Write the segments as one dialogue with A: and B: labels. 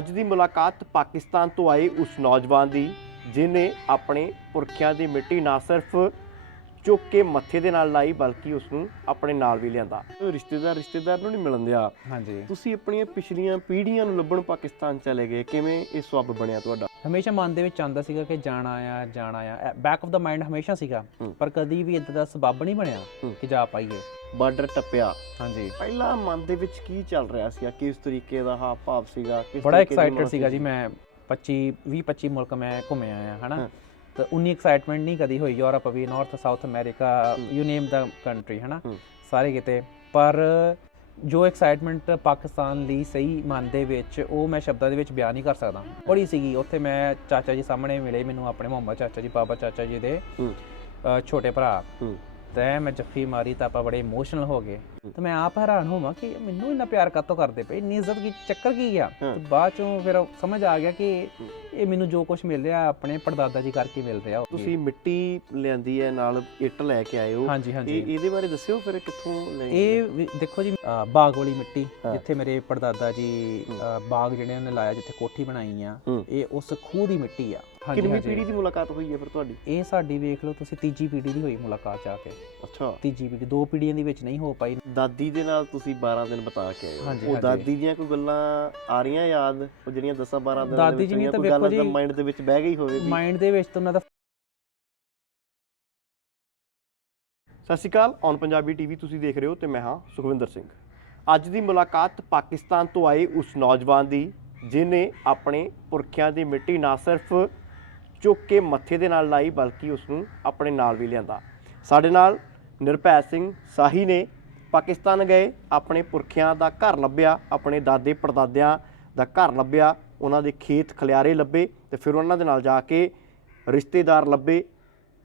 A: ਅੱਜ ਦੀ ਮੁਲਾਕਾਤ ਪਾਕਿਸਤਾਨ ਤੋਂ ਆਏ ਉਸ ਨੌਜਵਾਨ ਦੀ ਜਿਨੇ ਆਪਣੇ ਪੁਰਖਿਆਂ ਦੀ ਮਿੱਟੀ ਨਾ ਸਿਰਫ ਚੁੱਕ ਕੇ ਮੱਥੇ ਦੇ ਨਾਲ ਲਾਈ ਬਲਕਿ ਉਸ ਨੂੰ ਆਪਣੇ ਨਾਲ ਵੀ ਲਿਆਂਦਾ। ਰਿਸ਼ਤੇਦਾਰ ਰਿਸ਼ਤੇਦਾਰ ਨੂੰ ਨਹੀਂ ਮਿਲਣ ਦਿਆ।
B: ਹਾਂਜੀ।
A: ਤੁਸੀਂ ਆਪਣੀਆਂ ਪਿਛਲੀਆਂ ਪੀੜ੍ਹੀਆਂ ਨੂੰ ਲੱਭਣ ਪਾਕਿਸਤਾਨ ਚਲੇ ਗਏ। ਕਿਵੇਂ ਇਹ ਸਬਬ ਬਣਿਆ ਤੁਹਾਡਾ?
B: ਹਮੇਸ਼ਾ ਮਨ ਦੇ ਵਿੱਚ ਆਉਂਦਾ ਸੀਗਾ ਕਿ ਜਾਣਾ ਆ ਜਾਣਾ ਆ। ਬੈਕ ਆਫ ਦਾ ਮਾਈਂਡ ਹਮੇਸ਼ਾ ਸੀਗਾ। ਪਰ ਕਦੀ ਵੀ ਇਦਾਂ ਦਾ ਸਬੱਬ ਨਹੀਂ ਬਣਿਆ। ਕਿ ਜਾ ਪਾਈਏ।
A: ਬਾਰਡਰ ਟੱਪਿਆ।
B: ਹਾਂਜੀ।
A: ਪਹਿਲਾਂ ਮਨ ਦੇ ਵਿੱਚ ਕੀ ਚੱਲ ਰਿਹਾ ਸੀ? ਕਿਸ ਤਰੀਕੇ ਦਾ ਹਾਵ ਭਾਵ ਸੀਗਾ? ਕਿਸ
B: ਬੜਾ ਐਕਸਾਈਟਡ ਸੀਗਾ ਜੀ ਮੈਂ। 25 20 25 ਮੁਲਕ ਮੈਂ ਘੁੰਮਿਆ ਆ ਹਨਾ। ਤਾਂ ਉਨੀ ਐਕਸਾਈਟਮੈਂਟ ਨਹੀਂ ਕਦੀ ਹੋਈ Europe we north south America. You name the country ਹਨਾ। ਸਾਰੇ ਕਿਤੇ। ਪਰ ਜੋ ਐਕਸਾਈਟਮੈਂਟ ਪਾਕਿਸਤਾਨ ਲਈ ਸਹੀ ਮਨ ਦੇ ਵਿੱਚ ਉਹ ਮੈਂ ਸ਼ਬਦਾਂ ਦੇ ਵਿੱਚ ਬਿਆਨ ਨਹੀਂ ਕਰ ਸਕਦਾ। ਬੜੀ ਸੀਗੀ ਉੱਥੇ ਮੈਂ ਚਾਚਾ ਜੀ ਸਾਹਮਣੇ ਮਿਲੇ ਮੈਨੂੰ ਆਪਣੇ ਮੁਹੰਮਦ ਚਾਚਾ ਜੀ ਬਾਬਾ ਚਾਚਾ ਜੀ ਦੇ ਛੋਟੇ ਭਰਾ। ਤੇ ਮੈਂ ਜੱਫੀ ਮਾਰੀ ਤਾਂ ਆਪਾਂ ਬੜੇ ਇਮੋਸ਼ਨਲ ਹੋ ਗਏ। ਤੇ ਮੈਂ ਆਪ ਹੈਰਾਨ ਹੋਵਾਂ ਕਿ ਮੈਨੂੰ ਇੰਨਾ ਪਿਆਰ ਕਾਤੋਂ ਕਰਦੇ ਪਏ? ਇੰਨੀ ਇੱਜ਼ਤ ਕੀ ਚੱਕਰ ਕੀ ਆ। ਤੇ ਬਾਅਦ ਚੋਂ ਫਿਰ ਸਮਝ ਆ ਗਿਆ ਕਿ ਇਹ ਮੈਨੂੰ ਜੋ ਕੁਝ ਮਿਲ ਰਿਹਾ ਆਪਣੇ ਪੜਦਾਦਾ ਜੀ ਕਰਕੇ ਮਿਲ ਰਿਹਾ
A: ਤੁਸੀਂ ਮਿੱਟੀ ਲਿਆਂਦੀ ਹੈ ਨਾਲ ਇੱਟ ਲੈ ਕੇ ਆਏ ਹੋ।
B: ਹਾਂਜੀ
A: ਇਹ
B: ਹਾਂਜੀ
A: ਇਹਦੇ ਬਾਰੇ ਦੱਸਿਓ ਫਿਰ ਕਿੱਥੋਂ ਲਈ
B: ਇਹ ਦੇਖੋ ਜੀ ਬਾਗ ਵਾਲੀ ਮਿੱਟੀ। ਜਿੱਥੇ ਮੇਰੇ ਪੜਦਾਦਾ ਜੀ ਬਾਗ ਜਿਹੜੇ ਉਹਨੇ ਲਾਇਆ ਜਿੱਥੇ ਕੋਠੀ ਬਣਾਈ ਆ। ਇਹ ਉਸ ਖੂਹ ਦੀ ਮਿੱਟੀ ਆ। ਹਾਂਜੀ
A: ਕਿੰਨੀ
B: ਹਾਂਜੀ।
A: ਪੀੜ੍ਹੀ ਦੀ ਮੁਲਾਕਾਤ ਹੋਈ ਹੈ ਫਿਰ ਤੁਹਾਡੀ?
B: ਇਹ ਸਾਡੀ ਵੇਖ ਲਓ ਤੁਸੀਂ ਤੀਜੀ ਪੀੜ੍ਹੀ ਦੀ ਹੋਈ ਮੁਲਾਕਾਤ ਜਾ ਕੇ।
A: ਅੱਛਾ।
B: ਤੀਜੀ ਪੀੜ੍ਹੀ ਦੋ ਪੀੜ੍ਹੀਆਂ ਦੇ ਵਿੱਚ ਨਹੀਂ ਹੋ ਪਾਈ।
A: ਦਾਦੀ ਦੇ ਨਾਲ ਤੁਸੀਂ 12 ਦਿਨ ਬਿਤਾ ਕੇ ਆਏ ਹੋ।
B: ਹਾਂਜੀ,
A: ਉਹ
B: ਹਾਂਜੀ।
A: ਦਾਦੀ ਦੀਆਂ ਕੋਈ ਗੱਲਾਂ ਆ ਰਹੀਆਂ ਯਾਦ? ਉਹ ਜਿਹੜੀਆਂ 10 12 ਦਿਨਾਂ
B: ਦਾਦੀ
A: ਦੇ ਵਿੱਚ
B: ਜੀ ਨੇ ਤਾਂ ਵੇਖੋ ਜੀ-
A: ਮਾਈਂਡ ਦੇ ਵਿੱਚ ਬਹਿ ਗਈ ਹੋਵੇਗੀ
B: ਮਾਈਂਡ ਦੇ ਵਿੱਚ ਤਾਂ ਉਹਨਾਂ ਦਾ
A: ਸਤਿ ਸ਼੍ਰੀ ਅਕਾਲ ਔਨ ਪੰਜਾਬੀ ਟੀਵੀ ਤੁਸੀਂ ਦੇਖ ਰਹੇ ਹੋ ਤੇ ਮੈਂ ਹਾਂ ਸੁਖਵਿੰਦਰ ਸਿੰਘ। ਅੱਜ ਦੀ ਮੁਲਾਕਾਤ ਪਾਕਿਸਤਾਨ ਤੋਂ ਆਏ ਉਸ ਨੌਜਵਾਨ ਦੀ ਜਿਨੇ ਆਪਣੇ ਪੁਰਖਿਆਂ ਦੀ ਮਿੱਟੀ ਨਾ ਸਿਰਫ ਚੁੱਕ ਕੇ ਮੱਥੇ ਦੇ ਨਾਲ ਲਾਈ, ਬਲਕਿ ਉਸ ਨੂੰ ਆਪਣੇ ਨਾਲ ਵੀ ਲਿਆਂਦਾ। ਸਾਡੇ ਨਾਲ ਨਿਰਭੈ ਸਿੰਘ ਸਾਹੀ ਨੇ ਪਾਕਿਸਤਾਨ ਗਏ, ਆਪਣੇ ਪੁਰਖਿਆਂ ਦਾ ਘਰ ਲੱਭਿਆ, ਆਪਣੇ ਦਾਦੇ ਪੜਦਾਦਿਆਂ ਦਾ ਘਰ ਲੱਭਿਆ, ਉਹਨਾਂ ਦੇ ਖੇਤ ਖਲਿਆਰੇ ਲੱਭੇ ਤੇ ਫਿਰ ਉਹਨਾਂ ਦੇ ਨਾਲ ਜਾ ਕੇ ਰਿਸ਼ਤੇਦਾਰ ਲੱਭੇ,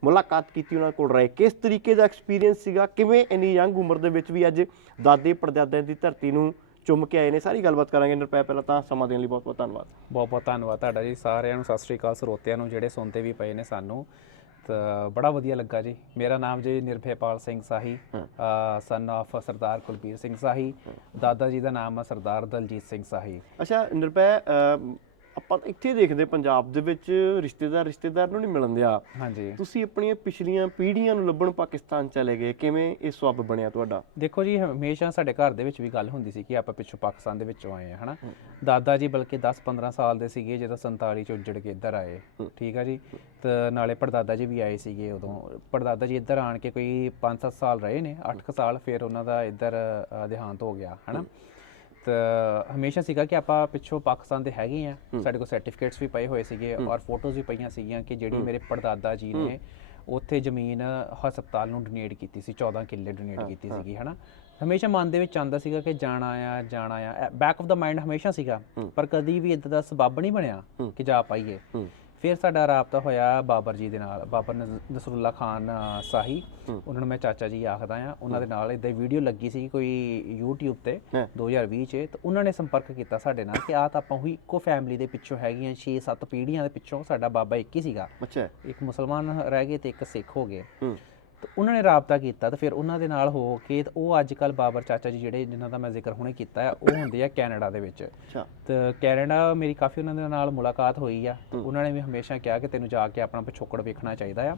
A: ਮੁਲਾਕਾਤ ਕੀਤੀ ਉਹਨਾਂ ਕੋਲ ਰਹੇ। ਕਿਸ ਤਰੀਕੇ ਦਾ ਐਕਸਪੀਰੀਅੰਸ ਸੀਗਾ? ਕਿਵੇਂ ਇੰਨੀ ਯੰਗ ਉਮਰ ਦੇ ਵਿੱਚ ਵੀ ਅੱਜ ਦਾਦੇ ਪੜਦਾਦਿਆਂ ਦੀ ਧਰਤੀ ਨੂੰ ਚੁੰਮ ਕੇ ਆਏ ਨੇ ਸਾਰੀ ਗੱਲਬਾਤ ਕਰਾਂਗੇ ਨਿਰਪੈ ਪਹਿਲਾਂ ਤਾਂ ਸਮਾਂ ਦੇਣ ਲਈ ਬਹੁਤ ਬਹੁਤ ਧੰਨਵਾਦ।
B: ਬਹੁਤ ਬਹੁਤ ਧੰਨਵਾਦ ਤੁਹਾਡਾ ਜੀ ਸਾਰਿਆਂ ਨੂੰ ਸਤਿ ਸ੍ਰੀ ਅਕਾਲ ਸਰੋਤਿਆਂ ਨੂੰ ਜਿਹੜੇ ਸੁਣਦੇ ਵੀ ਪਏ ਨੇ ਸਾਨੂੰ। ਤਾਂ ਬੜਾ ਵਧੀਆ ਲੱਗਾ ਜੀ। ਮੇਰਾ ਨਾਮ ਜੀ ਨਿਰਭੈਪਾਲ ਸਿੰਘ ਸਾਹੀ ਸਨ of ਸਰਦਾਰ ਕੁਲਬੀਰ ਸਿੰਘ ਸਾਹੀ ਦਾਦਾ ਜੀ ਦਾ ਨਾਮ ਹੈ ਸਰਦਾਰ ਦਲਜੀਤ ਸਿੰਘ ਸਾਹੀ।
A: ਅੱਛਾ ਅਮ, ਆਪਾਂ ਤਾਂ ਇੱਥੇ ਦੇਖਦੇ ਪੰਜਾਬ ਦੇ ਵਿੱਚ ਰਿਸ਼ਤੇਦਾਰ ਰਿਸ਼ਤੇਦਾਰ ਨੂੰ ਨਹੀਂ ਮਿਲਣ ਦਿਆ।
B: ਹਾਂਜੀ।
A: ਤੁਸੀਂ ਆਪਣੀਆਂ ਪਿਛਲੀਆਂ ਪੀੜ੍ਹੀਆਂ ਨੂੰ ਲੱਭਣ ਪਾਕਿਸਤਾਨ ਚਲੇ ਗਏ ਕਿਵੇਂ ਇਹ ਸਬਬ ਬਣਿਆ ਤੁਹਾਡਾ?
B: ਦੇਖੋ ਜੀ ਹਮੇਸ਼ਾ ਸਾਡੇ ਘਰ ਦੇ ਵਿੱਚ ਵੀ ਗੱਲ ਹੁੰਦੀ ਸੀ ਕਿ ਆਪਾਂ ਪਿੱਛੋਂ ਪਾਕਿਸਤਾਨ ਦੇ ਵਿੱਚੋਂ ਆਏ ਆ ਹਨਾ? ਦਾਦਾ ਜੀ ਬਲਕਿ 10-15 ਸਾਲ ਦੇ ਸੀਗੇ ਜਦੋਂ 47 ਚ ਉੱਜੜ ਕੇ ਇੱਧਰ ਆਏ। ਠੀਕ ਆ ਜੀ? ਤੇ ਨਾਲੇ ਪੜਦਾਦਾ ਜੀ ਵੀ ਆਏ ਸੀਗੇ ਉਦੋਂ। ਪੜਦਾਦਾ ਜੀ ਇੱਧਰ ਆਣ ਕੇ ਕੋਈ 5-7 ਸਾਲ ਰਹੇ ਨੇ 8 ਸਾਲ ਫਿਰ ਉਹਨਾਂ ਦਾ ਇੱਧਰ ਦੇਹਾਂਤ ਹੋ ਗਿਆ ਹਨਾ? ਹਮੇਸ਼ਾ ਸੀਗਾ ਕਿ ਆਪਾਂ ਪਿੱਛੋਂ ਪਾਕਿਸਤਾਨ ਦੇ ਹੈਗੇ ਆ। ਸਾਡੇ ਕੋਲ ਸਰਟੀਫਿਕੇਟਸ ਵੀ ਪਏ ਹੋਏ ਸੀਗੇ ਔਰ ਫੋਟੋਜ਼ ਵੀ ਪਈਆਂ ਸੀਗੀਆਂ ਕਿ ਜਿਹੜੀ ਮੇਰੇ ਪੜਦਾਦਾ ਜੀ ਨੇ ਉੱਥੇ ਜ਼ਮੀਨ ਹਸਪਤਾਲ ਨੂੰ ਡੋਨੇਟ ਕੀਤੀ ਸੀ 14 ਕਿੱਲੇ ਡੋਨੇਟ ਕੀਤੀ ਸੀਗੀ ਹਨਾ? ਹਮੇਸ਼ਾ ਮਨ ਦੇ ਵਿੱਚ ਆਉਂਦਾ ਸੀਗਾ ਕਿ ਜਾਣਾ ਆ ਜਾਣਾ ਆ। ਬੈਕ ਆਫ ਦਾ ਮਾਈਂਡ ਹਮੇਸ਼ਾ ਸੀਗਾ ਪਰ ਕਦੀ ਵੀ ਇਦਾਂ ਦਾ ਸਬੱਬ ਨਹੀਂ ਬਣਿਆ ਕਿ ਜਾ ਪਾਈਏ। ਫਿਰ ਸਾਡਾ ਰਾਬਤਾ ਹੋਇਆ ਬਾਬਰ ਜੀ ਦੇ ਨਾਲ ਬਾਬਰ ਨਸਰੁੱਲਾ ਖਾਨ ਸਾਹੀ। ਉਹਨਾਂ ਨੂੰ ਮੈਂ ਚਾਚਾ ਜੀ ਆਖਦਾ ਆ ਉਹਨਾਂ ਦੇ ਨਾਲ ਇਦਾਂ ਵੀਡੀਓ ਲੱਗੀ ਸੀ ਕੋਈ YouTube ਤੇ
A: ਹਾਂ।
B: 2020 ਚ। ਤੇ ਉਹਨਾਂ ਨੇ ਸੰਪਰਕ ਕੀਤਾ ਸਾਡੇ ਨਾਲ ਕਿ ਆ ਤਾਂ ਆਪਾਂ ਉਹੀ ਇੱਕੋ ਫੈਮਿਲੀ ਦੇ ਪਿੱਛੋਂ ਹੈਗੀਆਂ 6-7 ਪੀੜ੍ਹੀਆਂ ਦੇ ਪਿੱਛੋਂ ਸਾਡਾ ਬਾਬਾ ਇੱਕ ਹੀ ਸੀਗਾ।
A: ਅੱਛਾ।
B: ਇੱਕ ਮੁਸਲਮਾਨ ਰਹਿ ਗਏ ਤੇ ਇੱਕ ਸਿੱਖ ਹੋ ਗਏ। ਤੇ ਉਹਨਾਂ ਨੇ ਰਾਬਤਾ ਕੀਤਾ ਤੇ ਫਿਰ ਉਹਨਾਂ ਦੇ ਨਾਲ ਹੋ ਕੇ ਤੇ ਉਹ ਅੱਜ ਕੱਲ ਬਾਬਰ ਚਾਚਾ ਜੀ ਜਿਹੜੇ ਜਿਨ੍ਹਾਂ ਦਾ ਮੈਂ ਜ਼ਿਕਰ ਹੁਣੇ ਕੀਤਾ ਹੈ ਉਹ ਹੁੰਦੇ ਆ ਕੈਨੇਡਾ ਦੇ ਵਿੱਚ।
A: ਅੱਛਾ।
B: ਤੇ ਕੈਨੇਡਾ ਮੇਰੀ ਕਾਫੀ ਉਹਨਾਂ ਦੇ ਨਾਲ ਮੁਲਾਕਾਤ ਹੋਈ ਆ ਤੇ ਉਹਨਾਂ ਨੇ ਵੀ ਹਮੇਸ਼ਾ ਕਿਹਾ ਕਿ ਤੈਨੂੰ ਜਾ ਕੇ ਆਪਣਾ ਪਿਛੋਕੜ ਵੇਖਣਾ ਚਾਹੀਦਾ ਆ।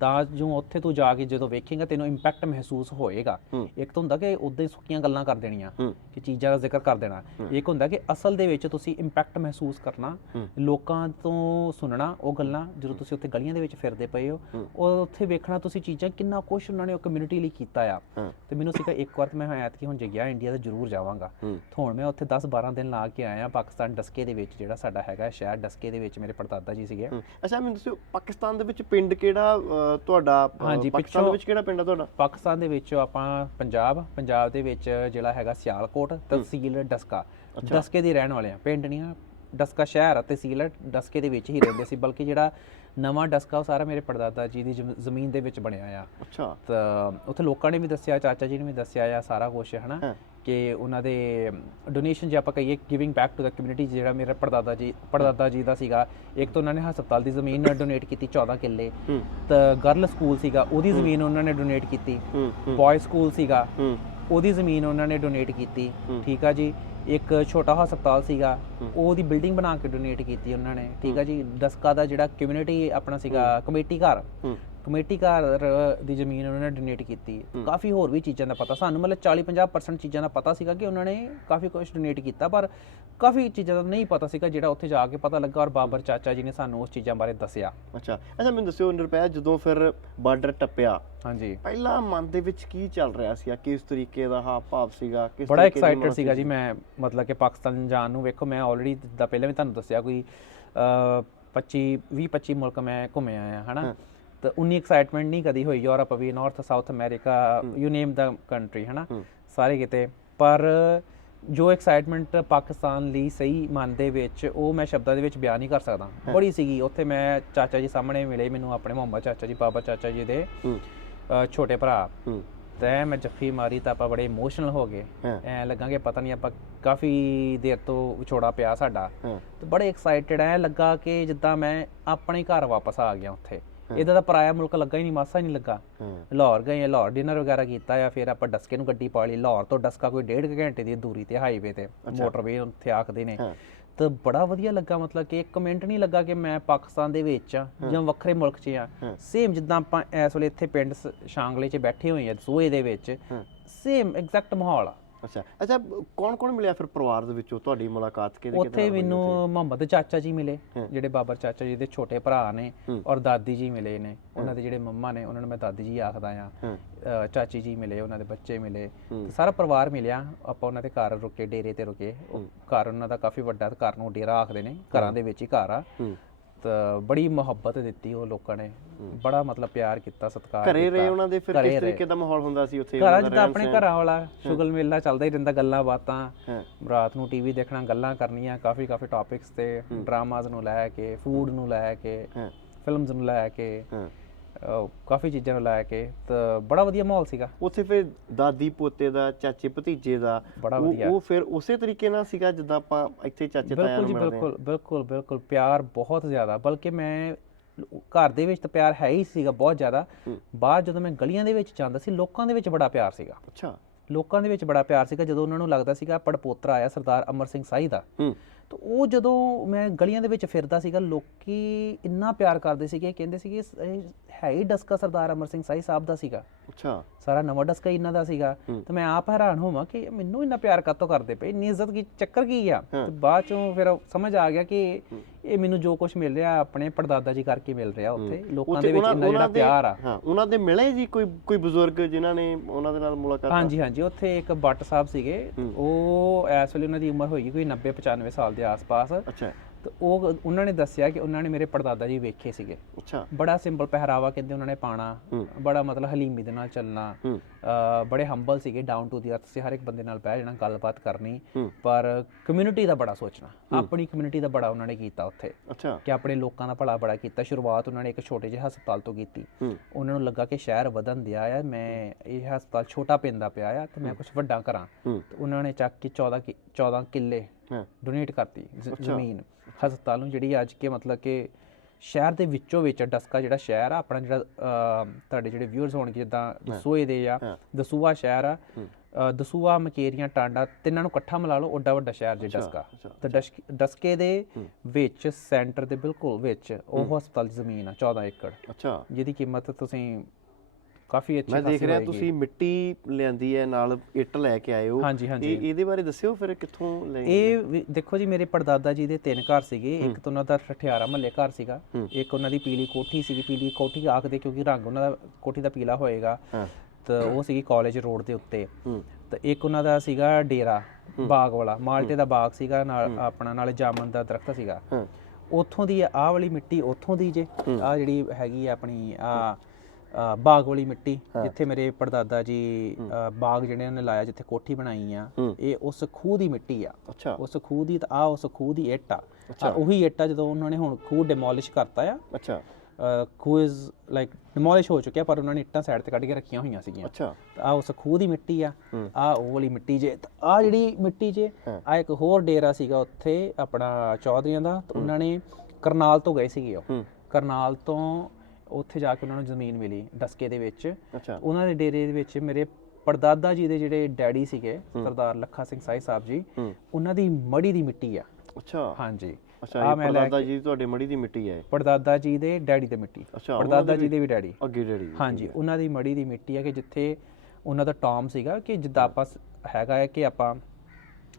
B: ਤਾਂ ਜੋ ਉੱਥੇ ਤੂੰ ਜਾ ਕੇ ਜਦੋਂ ਵੇਖੇਂਗਾ ਤੈਨੂੰ ਇੰਪੈਕਟ ਮਹਿਸੂਸ ਹੋਏਗਾ। ਇੱਕ ਤਾਂ ਹੁੰਦਾ ਕਿ ਉਦਾਂ ਹੀ ਸੁੱਕੀਆਂ ਗੱਲਾਂ ਕਰ ਦੇਣੀਆਂ ਕਿ ਚੀਜ਼ਾਂ ਦਾ ਜ਼ਿਕਰ ਕਰ ਦੇਣਾ। ਇੱਕ ਹੁੰਦਾ ਕਿ ਅਸਲ ਦੇ ਵਿੱਚ ਤੁਸੀਂ ਇੰਪੈਕਟ ਮਹਿਸੂਸ ਕਰਨਾ। ਲੋਕਾਂ ਤੋਂ ਸੁਣਨਾ ਉਹ ਗੱਲਾਂ ਜਦੋਂ ਤੁਸੀਂ ਉੱਥੇ ਗਲੀਆਂ ਦੇ ਵਿੱਚ ਫਿਰਦੇ ਪਏ ਹੋ
A: ਹੂੰ।
B: ਉਹ ਉੱਥੇ ਵੇਖਣਾ ਤੁਸੀਂ ਚੀਜ਼ਾਂ ਕਿੰਨਾ ਕੁਝ ਉਹਨਾਂ ਨੇ ਉਹ ਕਮਿਊਨਿਟੀ ਲਈ ਕੀਤਾ ਆ। ਤੇ ਮੈਨੂੰ ਸੀਗਾ ਇੱਕ ਵਾਰ ਮੈਂ ਐਤ ਕਿ ਹੁਣ ਜੇ ਗਿਆ ਇੰਡੀਆ ਤਾਂ ਜ਼ਰੂਰ ਜਾਵਾਂਗਾ। ਹੁਣ ਮੈਂ ਉੱਥੇ 10 12 ਦਿਨ ਲਾ ਕੇ ਆਇਆ ਪਾਕਿਸਤਾਨ ਡਸਕੇ ਦੇ ਵਿੱਚ ਜਿਹੜਾ ਸਾਡਾ ਹੈਗਾ ਸ਼ਹਿਰ ਡਸਕੇ ਦੇ ਵਿੱਚ ਮੇਰੇ ਪੜਦਾਦਾ ਜੀ ਸੀਗੇ।
A: ਅੱਛਾ ਮੈਨੂੰ ਦੱਸਿਓ ਪਾਕਿਸਤਾਨ ਦੇ ਵਿੱਚ ਪਿੰਡ ਕਿਹੜਾ ਤੁਹਾਡਾ ਪਾਕਿਸਤਾਨ ਦੇ ਵਿੱਚ ਕਿਹੜਾ ਪਿੰਡ ਆ ਤੁਹਾਡਾ?
B: ਪਾਕਿਸਤਾਨ ਦੇ ਵਿੱਚ ਆਪਾਂ ਪੰਜਾਬ ਪੰਜਾਬ ਦੇ ਵਿੱਚ ਜ਼ਿਲ੍ਹਾ ਹੈਗਾ ਸਿਆਲਕੋਟ ਤਹਿਸੀਲ ਡਸਕਾ। ਡਸਕੇ ਦੇ ਰਹਿਣ ਵਾਲੇ ਆ ਪਿੰਡ ਨਹੀਂ ਆ ਡਸਕਾ ਸ਼ਹਿਰ ਆ ਤਹਿਸੀਲ ਆ, ਡਸਕੇ ਦੇ ਵਿੱਚ ਹੀ ਰਹਿੰਦੇ ਸੀ ਬਲਕਿ ਜਿਹੜਾ ਨਵਾਂ ਡਸਕਾ ਉਹ ਸਾਰਾ ਮੇਰੇ ਪੜਦਾਦਾ ਜੀ ਦੀ ਜ਼ਮ- ਜ਼ਮੀਨ ਦੇ ਵਿੱਚ ਬਣਿਆ ਆ
A: ਅੱਛਾ।
B: ਤਾਂ ਉੱਥੇ ਲੋਕਾਂ ਨੇ ਵੀ ਦੱਸਿਆ ਚਾਚਾ ਜੀ ਨੇ ਵੀ ਦੱਸਿਆ ਆ ਸਾਰਾ ਕੁਝ ਹਨਾ। ਕਿ ਉਹਨਾਂ ਦੇ ਡੋਨੇਸ਼ਨ ਜੇ ਆਪਾਂ ਕਹੀਏ giving back to the community ਜਿਹੜਾ ਮੇਰਾ ਪੜਦਾਦਾ ਜੀ ਪੜਦਾਦਾ ਜੀ ਦਾ ਸੀਗਾ ਇੱਕ ਤਾਂ ਉਹਨਾਂ ਨੇ ਹਸਪਤਾਲ ਦੀ ਜ਼ਮੀਨ ਡੋਨੇਟ ਕੀਤੀ 14 ਕਿੱਲੇ। ਤਾਂ ਗਰਲ ਸਕੂਲ ਸੀਗਾ ਉਹਦੀ ਜ਼ਮੀਨ ਉਹਨਾਂ ਨੇ ਡੋਨੇਟ ਕੀਤੀ। ਬॉय ਸਕੂਲ ਸੀਗਾ ਉਹਦੀ ਜ਼ਮੀਨ ਉਹਨਾਂ ਨੇ ਡੋਨੇਟ ਕੀਤੀ। ਠੀਕ ਆ ਜੀ? ਇੱਕ ਛੋਟਾ ਹਸਪਤਾਲ ਸੀਗਾ ਉਹਦੀ ਬਿਲਡਿੰਗ ਬਣਾ ਕੇ ਡੋਨੇਟ ਕੀਤੀ ਉਹਨਾਂ ਨੇ ਠੀਕ ਆ ਜੀ? ਦਸਕਾ ਦਾ ਜਿਹੜਾ ਕਮਿਊਨਿਟੀ ਆਪਣਾ ਸੀਗਾ ਕਮੇਟੀ ਘਰ ਕਮੇਟੀ ਘਰ ਦੀ ਜ਼ਮੀਨ ਉਹਨਾਂ ਨੇ ਡੋਨੇਟ ਕੀਤੀ। ਕਾਫੀ ਹੋਰ ਵੀ ਚੀਜ਼ਾਂ ਦਾ ਪਤਾ। ਸਾਨੂੰ ਮਤਲਬ 40-50% ਚੀਜ਼ਾਂ ਦਾ ਪਤਾ ਸੀਗਾ ਕਿ ਉਹਨਾਂ ਨੇ ਕਾਫੀ ਕੁਝ ਡੋਨੇਟ ਕੀਤਾ ਪਰ ਕਾਫੀ ਚੀਜ਼ਾਂ ਦਾ ਨਹੀਂ ਪਤਾ ਸੀਗਾ ਜਿਹੜਾ ਉੱਥੇ ਜਾ ਕੇ ਪਤਾ ਲੱਗਾ ਔਰ ਬਾਬਰ ਚਾਚਾ ਜੀ ਨੇ ਸਾਨੂੰ ਉਸ ਚੀਜ਼ਾਂ ਬਾਰੇ ਦੱਸਿਆ।
A: ਅੱਛਾ। ਅੱਛਾ ਮੈਨੂੰ ਦੱਸਿਓ ਨਿਰਪੈ ਜਦੋਂ ਫਿਰ ਬਾਰਡਰ ਟੱਪਿਆ
B: ਹਾਂਜੀ।
A: ਪਹਿਲਾਂ ਮਨ ਦੇ ਵਿੱਚ ਕੀ ਚੱਲ ਰਿਹਾ ਸੀ ਕਿਸ ਤਰੀਕੇ ਦਾ ਹਾਵ ਭਾਵ ਸੀਗਾ? ਕਿਸ
B: ਬੜਾ ਐਕਸਾਈਟਡ ਸੀਗਾ ਜੀ ਮੈਂ ਮਤਲਬ ਕਿ ਪਾਕਿਸਤਾਨ ਜਾਣ ਨੂੰ। ਵੇਖੋ ਮੈਂ ਆਲਰੇਡੀ ਜਿੱਦਾਂ ਪਹਿਲਾਂ ਵੀ ਤੁਹਾਨੂੰ ਦੱਸਿਆ ਕੋਈ ਅ, 25 20 25 ਮੁਲਕ ਮੈਂ ਘੁੰਮਿਆ ਆ ਹਨਾ? ਤਾਂ ਉਨੀ ਐਕਸਾਈਟਮੈਂਟ ਨਹੀਂ ਕਦੀ ਹੋਈ Europe we north south America you name the country ਹਨਾ?
A: ਹੂੰ।
B: ਸਾਰੇ ਕਿਤੇ। ਪਰ ਜੋ ਐਕਸਾਈਟਮੈਂਟ ਪਾਕਿਸਤਾਨ ਲਈ ਸਹੀ ਮਨ ਦੇ ਵਿੱਚ ਉਹ ਮੈਂ ਸ਼ਬਦਾਂ ਦੇ ਵਿੱਚ ਬਿਆਨ ਨਹੀਂ ਕਰ ਸਕਦਾ। ਬੜੀ ਸੀਗੀ ਉੱਥੇ ਮੈਂ ਚਾਚਾ ਜੀ ਸਾਹਮਣੇ ਮਿਲੇ ਮੈਨੂੰ ਆਪਣੇ ਮੁਹੰਮਦ ਚਾਚਾ ਜੀ ਬਾਬਾ ਚਾਚਾ ਜੀ ਦੇ ਛੋਟੇ ਭਰਾ। ਤੇ ਮੈਂ ਜੱਫੀ ਮਾਰੀ ਤਾਂ ਆਪਾਂ ਬੜੇ ਇਮੋਸ਼ਨਲ ਹੋ ਗਏ। ਐ ਲੱਗਾਂਗੇ ਪਤਾ ਨਹੀਂ ਆਪਾਂ ਕਾਫੀ ਦੇਰ ਤੋਂ ਵਿਛੋੜਾ ਪਿਆ ਸਾਡਾ। ਤੇ ਬੜੇ ਐਕਸਾਈਟਡ ਐ ਲੱਗਾ ਕਿ ਜਿੱਦਾਂ ਮੈਂ ਆਪਣੇ ਘਰ ਵਾਪਸ ਆ ਗਿਆ ਉੱਥੇ। ਇਹਦਾ ਤਾਂ ਪਰਾਇਆ ਮੁਲਕ ਲੱਗਾ ਹੀ ਨਹੀਂ ਮਾਸਾ ਹੀ ਨਹੀਂ ਲੱਗਾ। ਲਾਹੌਰ ਗਏ ਲਾਹੌਰ ਡਿਨਰ ਵਗੈਰਾ ਕੀਤਾ ਆ ਫਿਰ ਆਪਾਂ ਡਸਕੇ ਨੂੰ ਗੱਡੀ ਪਾ ਲਈ। ਲਾਹੌਰ ਤੋਂ ਡਸਕਾ ਕੋਈ ਡੇਢ ਕੁ ਘੰਟੇ ਦੀ ਦੂਰੀ ਤੇ ਹਾਈਵੇ ਤੇ ਮੋਟਰਵੇ ਉੱਥੇ ਆਖਦੇ ਨੇ। ਤਾਂ ਬੜਾ ਵਧੀਆ ਲੱਗਾ ਮਤਲਬ ਕਿ ਇੱਕ ਮਿੰਟ ਨਹੀਂ ਲੱਗਾ ਕਿ ਮੈਂ ਪਾਕਿਸਤਾਨ ਦੇ ਵਿੱਚ ਆ ਜਾਂ ਵੱਖਰੇ ਮੁਲਕ 'ਚ ਆ। ਸੇਮ ਜਿੱਦਾਂ ਆਪਾਂ ਇਸ ਵੇਲੇ ਇੱਥੇ ਪਿੰਡ ਸ਼ਾਂਗਲੇ 'ਚ ਬੈਠੇ ਹੋਏ ਆ ਸੂਏ ਦੇ ਵਿੱਚ। ਸੇਮ ਐਗਜ਼ੈਕਟ ਮਾਹੌਲ ਆ।
A: ਅੱਛਾ। ਅੱਛਾ ਕੌਣ ਕੌਣ ਮਿਲਿਆ ਫਿਰ ਪਰਿਵਾਰ ਦੇ ਵਿੱਚੋਂ? ਤੁਹਾਡੀ ਮੁਲਾਕਾਤ ਕਿਹਦੇ ਕਿਹਦੇ
B: ਉੱਥੇ
A: ਨਾਲ ਹੋਈ
B: ਮੈਨੂੰ ਮੁਹੰਮਦ ਚਾਚਾ ਜੀ ਮਿਲੇ
A: ਹਾਂ।
B: ਜਿਹੜੇ ਬਾਬਰ ਚਾਚਾ ਜੀ ਦੇ ਛੋਟੇ ਭਰਾ ਨੇ
A: ਹੂੰ।
B: ਔਰ ਦਾਦੀ ਜੀ ਮਿਲੇ ਨੇ। ਉਹਨਾਂ ਦੇ ਜਿਹੜੇ ਮੰਮਾ ਨੇ ਉਹਨਾਂ ਨੂੰ ਮੈਂ ਦਾਦੀ ਜੀ ਆਖਦਾ ਆ
A: ਹਾਂ।
B: ਅ, ਚਾਚੀ ਜੀ ਮਿਲੇ ਉਹਨਾਂ ਦੇ ਬੱਚੇ ਮਿਲੇ।
A: ਹੂੰ।
B: ਤੇ ਸਾਰਾ ਪਰਿਵਾਰ ਮਿਲਿਆ। ਆਪਾਂ ਉਹਨਾਂ ਦੇ ਘਰ ਰੁਕੇ ਡੇਰੇ ਤੇ ਰੁਕੇ। ਉਹ ਘਰ ਉਹਨਾਂ ਦਾ ਕਾਫੀ ਵੱਡਾ ਤੇ ਘਰ ਨੂੰ ਡੇਰਾ ਆਖਦੇ ਨੇ। ਘਰਾਂ ਦੇ ਵਿੱਚ ਹੀ ਘਰ ਆ।
A: ਹੂੰ।
B: ਬੜੀ ਮੁਹੱਬਤ ਦਿੱਤੀ ਉਹ ਲੋਕਾਂ ਨੇ। ਬੜਾ ਮਤਲਬ ਪਿਆਰ ਕੀਤਾ ਸਤਿਕਾਰ
A: ਘਰੇ ਰਹੇ। ਉਹਨਾਂ ਦੇ ਫਿਰ ਕਿਸ। ਤਰੀਕੇ ਦਾ ਮਾਹੌਲ ਹੁੰਦਾ ਸੀ ਉੱਥੇ?
B: ਘਰਾਂ ਜਿੱਦਾਂ ਆਪਣੇ? ਘਰਾਂ ਵਾਲਾ ਸ਼ੁਗਲ ਮੇਲਾ ਚੱਲਦਾ ਹੀ ਰਹਿੰਦਾ ਗੱਲਾਂ ਬਾਤਾਂ। ਰਾਤ ਨੂੰ ਟੀਵੀ ਦੇਖਣਾ ਗੱਲਾਂ ਕਰਨੀਆਂ ਕਾਫੀ ਕਾਫੀ ਟੌਪਿਕਸ ਤੇ ਡਰਾਮਾਜ਼ ਨੂੰ ਲੈ ਕੇ ਫੂਡ ਨੂੰ ਲੈ ਕੇ ਫਿਲਮਸ ਨੂੰ ਲੈ ਕੇ। ਕਾਫੀ ਚੀਜ਼ਾਂ ਨੂੰ ਲੈ ਕੇ ਤਾਂ ਬੜਾ ਵਧੀਆ ਮਾਹੌਲ ਸੀਗਾ।
A: ਉੱਥੇ ਫਿਰ ਦਾਦੀ ਪੋਤੇ ਦਾ ਚਾਚੇ ਭਤੀਜੇ ਦਾ
B: ਬੜਾ
A: ਉਹ-
B: ਵਧੀਆ।
A: ਉਹ ਫਿਰ ਉਸੇ ਤਰੀਕੇ ਨਾਲ ਸੀਗਾ ਜਿੱਦਾਂ ਆਪਾਂ ਇੱਥੇ ਚਾਚੇ ਤਾਇਆ ਨੂੰ ਮਿਲਦੇ
B: ਬਿਲਕੁਲ ਬਿਲਕੁਲ ਬਿਲਕੁਲ। ਪਿਆਰ ਬਹੁਤ ਜ਼ਿਆਦਾ। ਬਲਕਿ ਮੈਂ ਘਰ ਦੇ ਵਿੱਚ ਤਾਂ ਪਿਆਰ ਹੈ ਹੀ ਸੀਗਾ ਬਹੁਤ ਜ਼ਿਆਦਾ। ਬਾਹਰ ਜਦੋਂ ਮੈਂ ਗਲੀਆਂ ਦੇ ਵਿੱਚ ਜਾਂਦਾ ਸੀ ਲੋਕਾਂ ਦੇ ਵਿੱਚ ਬੜਾ ਪਿਆਰ ਸੀਗਾ।
A: ਅੱਛਾ।
B: ਲੋਕਾਂ ਦੇ ਵਿੱਚ ਬੜਾ ਪਿਆਰ ਸੀਗਾ। ਜਦੋਂ ਉਹਨਾਂ ਨੂੰ ਲੱਗਦਾ ਸੀਗਾ ਪੜਪੋਤਰਾ ਆਇਆ ਸਰਦਾਰ ਅਮਰ ਸਿੰਘ ਸਾਹੀ ਦਾ। ਤਾਂ ਉਹ ਜਦੋਂ ਮੈਂ ਗਲੀਆਂ ਦੇ ਵਿੱਚ ਫਿਰਦਾ ਸੀਗਾ ਲੋਕੀ ਇੰਨਾ ਪਿਆਰ ਕਰਦੇ ਸੀਗੇ ਕਹਿੰਦੇ ਸੀਗੇ ਹੈ ਹੀ ਡਸਕਾ ਸਰਦਾਰ ਅਮਰ ਸਿੰਘ ਸਾਹੀ ਸਾਹਿਬ ਦਾ ਸੀਗਾ।
A: ਅੱਛਾ।
B: ਸਾਰਾ ਨਵਾਂ ਡਸਕਾ ਇਹਨਾਂ ਦਾ ਸੀਗਾ। ਤੇ ਮੈਂ ਆਪ ਹੈਰਾਨ ਹੋਵਾਂ ਕਿ ਮੈਨੂੰ ਇੰਨਾ ਪਿਆਰ ਕਾਤੋਂ ਕਰਦੇ ਪਏ? ਇੰਨੀ ਇੱਜ਼ਤ ਕੀ ਚੱਕਰ ਕੀ ਆ? ਤੇ ਬਾਅਦ ਚੋਂ ਫਿਰ ਸਮਝ ਆ ਗਿਆ ਕਿ ਇਹ ਮੈਨੂੰ ਜੋ ਕੁਝ ਮਿਲ ਰਿਹਾ ਆਪਣੇ ਪੜਦਾਦਾ ਜੀ ਕਰਕੇ ਮਿਲ ਰਿਹਾ ਉੱਥੇ। ਲੋਕਾਂ ਦੇ ਵਿੱਚ ਇੰਨਾ ਜਿਹੜਾ ਪਿਆਰ ਆ।
A: ਹਾਂ ਉਹਨਾਂ ਦੇ ਮਿਲੇ ਜੀ ਕੋਈ ਕੋਈ ਬਜ਼ੁਰਗ ਜਿਨ੍ਹਾਂ ਨੇ ਉਹਨਾਂ ਦੇ ਨਾਲ ਮੁਲਾਕਾਤ
B: ਹਾਂਜੀ ਹਾਂਜੀ। ਉੱਥੇ ਇੱਕ ਬੱਟ ਸਾਹਿਬ ਸੀਗੇ। ਉਹ ਇਸ ਵੇਲੇ ਉਹਨਾਂ ਦੀ ਉਮਰ ਹੋਈ ਕੋਈ 90 95 ਸਾਲ ਦੇ ਆਸ-ਪਾਸ।
A: ਅੱਛਾ।
B: ਤੇ ਉਹ ਉਹਨਾਂ ਨੇ ਦੱਸਿਆ ਕਿ ਉਹਨਾਂ ਨੇ ਮੇਰੇ ਪੜਦਾਦਾ ਜੀ ਵੇਖੇ ਸੀਗੇ।
A: ਅੱਛਾ।
B: ਬੜਾ ਸਿੰਪਲ ਪਹਿਰਾਵਾ ਕਹਿੰਦੇ ਉਹਨਾਂ ਨੇ ਪਾਣਾ। ਬੜਾ ਮਤਲਬ ਹਲੀਮੀ ਦੇ ਨਾਲ ਚੱਲਣਾ। ਬੜੇ ਹੰਬਲ ਸੀਗੇ ਡਾਊਨ ਟੂ ਦੀ ਅਰਥ ਸੀ ਹਰ ਇੱਕ ਬੰਦੇ ਨਾਲ ਬਹਿ ਜਾਣਾ ਗੱਲਬਾਤ ਕਰਨੀ। ਪਰ ਕਮਿਊਨਿਟੀ ਦਾ ਬੜਾ ਸੋਚਣਾ। ਆਪਣੀ ਕਮਿਊਨਿਟੀ ਦਾ ਬੜਾ ਉਹਨਾਂ ਨੇ ਕੀਤਾ ਉੱਥੇ।
A: ਅੱਛਾ।
B: ਕਿ ਆਪਣੇ ਲੋਕਾਂ ਦਾ ਭਲਾ ਬੜਾ ਕੀਤਾ। ਸ਼ੁਰੂਆਤ ਉਹਨਾਂ ਨੇ ਇੱਕ ਛੋਟੇ ਜਿਹੇ ਹਸਪਤਾਲ ਤੋਂ ਕੀਤੀ। ਉਹਨਾਂ ਨੂੰ ਲੱਗਾ ਕਿ ਸ਼ਹਿਰ ਵਧਣ ਦਿਆ ਆ। ਮੈਂ ਇਹ ਹਸਪਤਾਲ ਛੋਟਾ ਪੈਂਦਾ ਪਿਆ ਆ ਤੇ ਮੈਂ ਕੁਝ ਵੱਡਾ ਕਰਾਂ। ਉਹਨਾਂ ਨੇ ਚੱਕ ਕੇ 14 ਕਿ 14 ਕਿੱਲੇ ਡੋਨੇਟ ਕਰਤੀ ਜ਼ਮੀਨ। ਹਸਪਤਾਲ ਨੂੰ ਜਿਹੜੀ ਅੱਜ ਕੇ ਮਤਲਬ ਕਿ ਸ਼ਹਿਰ ਦੇ ਵਿੱਚੋਂ ਵਿੱਚ ਡਸਕਾ ਜਿਹੜਾ ਸ਼ਹਿਰ ਆ ਆਪਣਾ ਜਿਹੜਾ ਤੁਹਾਡੇ ਜਿਹੜੇ ਵਿਊਅਰਸ ਹੋਣਗੇ ਜਿੱਦਾਂ ਦਸੂਏ ਦੇ ਆ। ਦਸੂਆ ਸ਼ਹਿਰ ਆ ਦਸੂਆ ਮਕੇਰੀਆਂ ਟਾਂਡਾ ਤਿੰਨਾਂ ਨੂੰ ਇਕੱਠਾ ਮਿਲਾ ਲਓ ਓਡਾ ਵੱਡਾ ਸ਼ਹਿਰ ਜੇ ਡਸਕਾ। ਤੇ ਡਸਕ- ਦੇ ਵਿੱਚ ਸੈਂਟਰ ਦੇ ਬਿਲਕੁਲ ਵਿੱਚ ਉਹ ਹਸਪਤਾਲ ਜ਼ਮੀਨ ਆ 14 ਏਕੜ।
A: ਅੱਛਾ।
B: ਜਿਹਦੀ ਕੀਮਤ ਤੁਸੀਂ ਕਾਫੀ ਅੱਛੀ
A: ਮੈਂ ਦੇਖ ਰਿਹਾ। ਤੁਸੀਂ ਮਿੱਟੀ ਲਿਆਂਦੀ ਹੈ ਨਾਲ ਇੱਟ ਲੈ ਕੇ ਆਏ ਹੋ। ਇਹ ਇਹਦੇ ਬਾਰੇ ਦੱਸਿਓ ਫਿਰ ਕਿੱਥੋਂ ਲੈ
B: ਇਹ ਦੇਖੋ ਜੀ ਮੇਰੇ ਪੜਦਾਦਾ ਜੀ ਦੇ ਤਿੰਨ ਘਰ ਸੀਗੇ। ਇੱਕ ਤਾਂ ਉਹਨਾਂ ਦਾ ਠਠਿਆਰਾ ਮਹੱਲੇ ਘਰ ਸੀਗਾ। ਇੱਕ ਉਹਨਾਂ ਦੀ ਪੀਲੀ ਕੋਠੀ ਸੀਗੀ। ਪੀਲੀ ਕੋਠੀ ਆਖਦੇ ਕਿਉਂਕਿ ਰੰਗ ਉਹਨਾਂ ਦਾ ਕੋਠੀ ਦਾ ਪੀਲਾ ਹੋਏਗਾ। ਤਾਂ ਉਹ ਸੀਗੀ ਕਾਲਜ ਰੋਡ ਦੇ ਉੱਤੇ। ਤਾਂ ਇੱਕ ਉਹਨਾਂ ਦਾ ਸੀਗਾ ਡੇਰਾ ਬਾਗ ਵਾਲਾ। ਮਾਲਟੇ ਦਾ ਬਾਗ ਸੀਗਾ ਨਾਲ ਆਪਣਾ ਨਾਲੇ ਜਾਮਨ ਦਾ ਦਰਖਤ ਸੀਗਾ। ਉੱਥੋਂ ਦੀ ਆਹ ਵਾਲੀ ਮਿੱਟੀ ਉੱਥੋਂ ਦੀ ਜੇ। ਆਹ ਜਿਹੜੀ ਹੈਗੀ ਆ ਆਪਣੀ ਆ ਬਾਗ ਵਾਲੀ ਮਿੱਟੀ ਜਿੱਥੇ ਮੇਰੇ ਪੜਦਾਦਾ ਜੀ ਬਾਗ ਜਿਹੜੇ ਉਹਨੇ ਲਾਇਆ ਜਿੱਥੇ ਕੋਠੀ ਬਣਾਈ ਆ। ਇਹ ਉਸ ਖੂਹ ਦੀ ਮਿੱਟੀ ਆ।
A: ਅੱਛਾ।
B: ਉਸ ਖੂਹ ਦੀ ਤਾਂ ਆ ਉਸ ਖੂਹ ਦੀ ਇੱਟ ਆ। ਉਹੀ ਇੱਟ ਆ ਜਦੋਂ ਉਹਨਾਂ ਨੇ ਹੁਣ ਖੂਹ ਡਿਮੋਲਿਸ਼ ਕਰਤਾ ਆ।
A: ਅੱਛਾ।
B: ਖੂਹ ਇਜ਼ ਲਾਈਕ ਡਿਮੋਲਿਸ਼ ਹੋ ਚੁੱਕਿਆ ਪਰ ਉਹਨਾਂ ਨੇ ਇੱਟਾਂ ਸਾਈਡ ਤੇ ਕੱਢ ਕੇ ਰੱਖੀਆਂ ਹੋਈਆਂ ਸੀਗੀਆਂ।
A: ਅੱਛਾ।
B: ਆ ਉਸ ਖੂਹ ਦੀ ਮਿੱਟੀ ਆ। ਆ ਉਹ ਵਾਲੀ ਮਿੱਟੀ ਜੇ ਆ ਜਿਹੜੀ ਮਿੱਟੀ ਜੇ। ਆ ਇੱਕ ਹੋਰ ਡੇਰਾ ਸੀਗਾ ਉੱਥੇ ਆਪਣਾ ਚੌਧਰੀਆਂ ਦਾ ਤੇ ਉਹਨਾਂ ਨੇ ਕਰਨਾਲ ਤੋਂ ਗਏ ਸੀਗੇ ਉਹ। ਕਰਨਾਲ ਤੋਂ ਉੱਥੇ ਜਾ ਕੇ ਉਹਨਾਂ ਨੂੰ ਜ਼ਮੀਨ ਮਿਲੀ ਡਸਕੇ ਦੇ ਵਿੱਚ।
A: ਅੱਛਾ।
B: ਉਹਨਾਂ ਦੇ ਡੇਰੇ ਦੇ ਵਿੱਚ ਮੇਰੇ ਪੜਦਾਦਾ ਜੀ ਦੇ ਜਿਹੜੇ ਡੈਡੀ ਸੀਗੇ ਸਰਦਾਰ ਲੱਖਾ ਸਿੰਘ ਸਾਈ ਸਾਹਿਬ ਜੀ ਉਹਨਾਂ ਦੀ ਮੜੀ ਦੀ ਮਿੱਟੀ ਆ।
A: ਅੱਛਾ।
B: ਹਾਂਜੀ।
A: ਅੱਛਾ ਪਰਦਾਦਾ ਜੀ ਤੁਹਾਡੇ ਮੜੀ ਦੀ ਮਿੱਟੀ ਹੈ
B: ਪੜਦਾਦਾ ਜੀ ਦੇ ਡੈਡੀ ਦੇ ਮਿੱਟੀ। ਪੜਦਾਦਾ ਜੀ ਦੇ ਵੀ ਡੈਡੀ।
A: ਅੱਗੇ ਜਿਹੜੀ
B: ਹਾਂਜੀ ਉਹਨਾਂ ਦੀ ਮੜੀ ਦੀ ਮਿੱਟੀ ਹੈ ਕਿ ਜਿੱਥੇ ਉਹਨਾਂ ਦਾ ਟਾਮ ਸੀਗਾ ਕਿ ਜਿੱਦਾਂ ਆਪਾਂ ਹੈਗਾ ਹੈ ਕਿ ਆਪਾਂ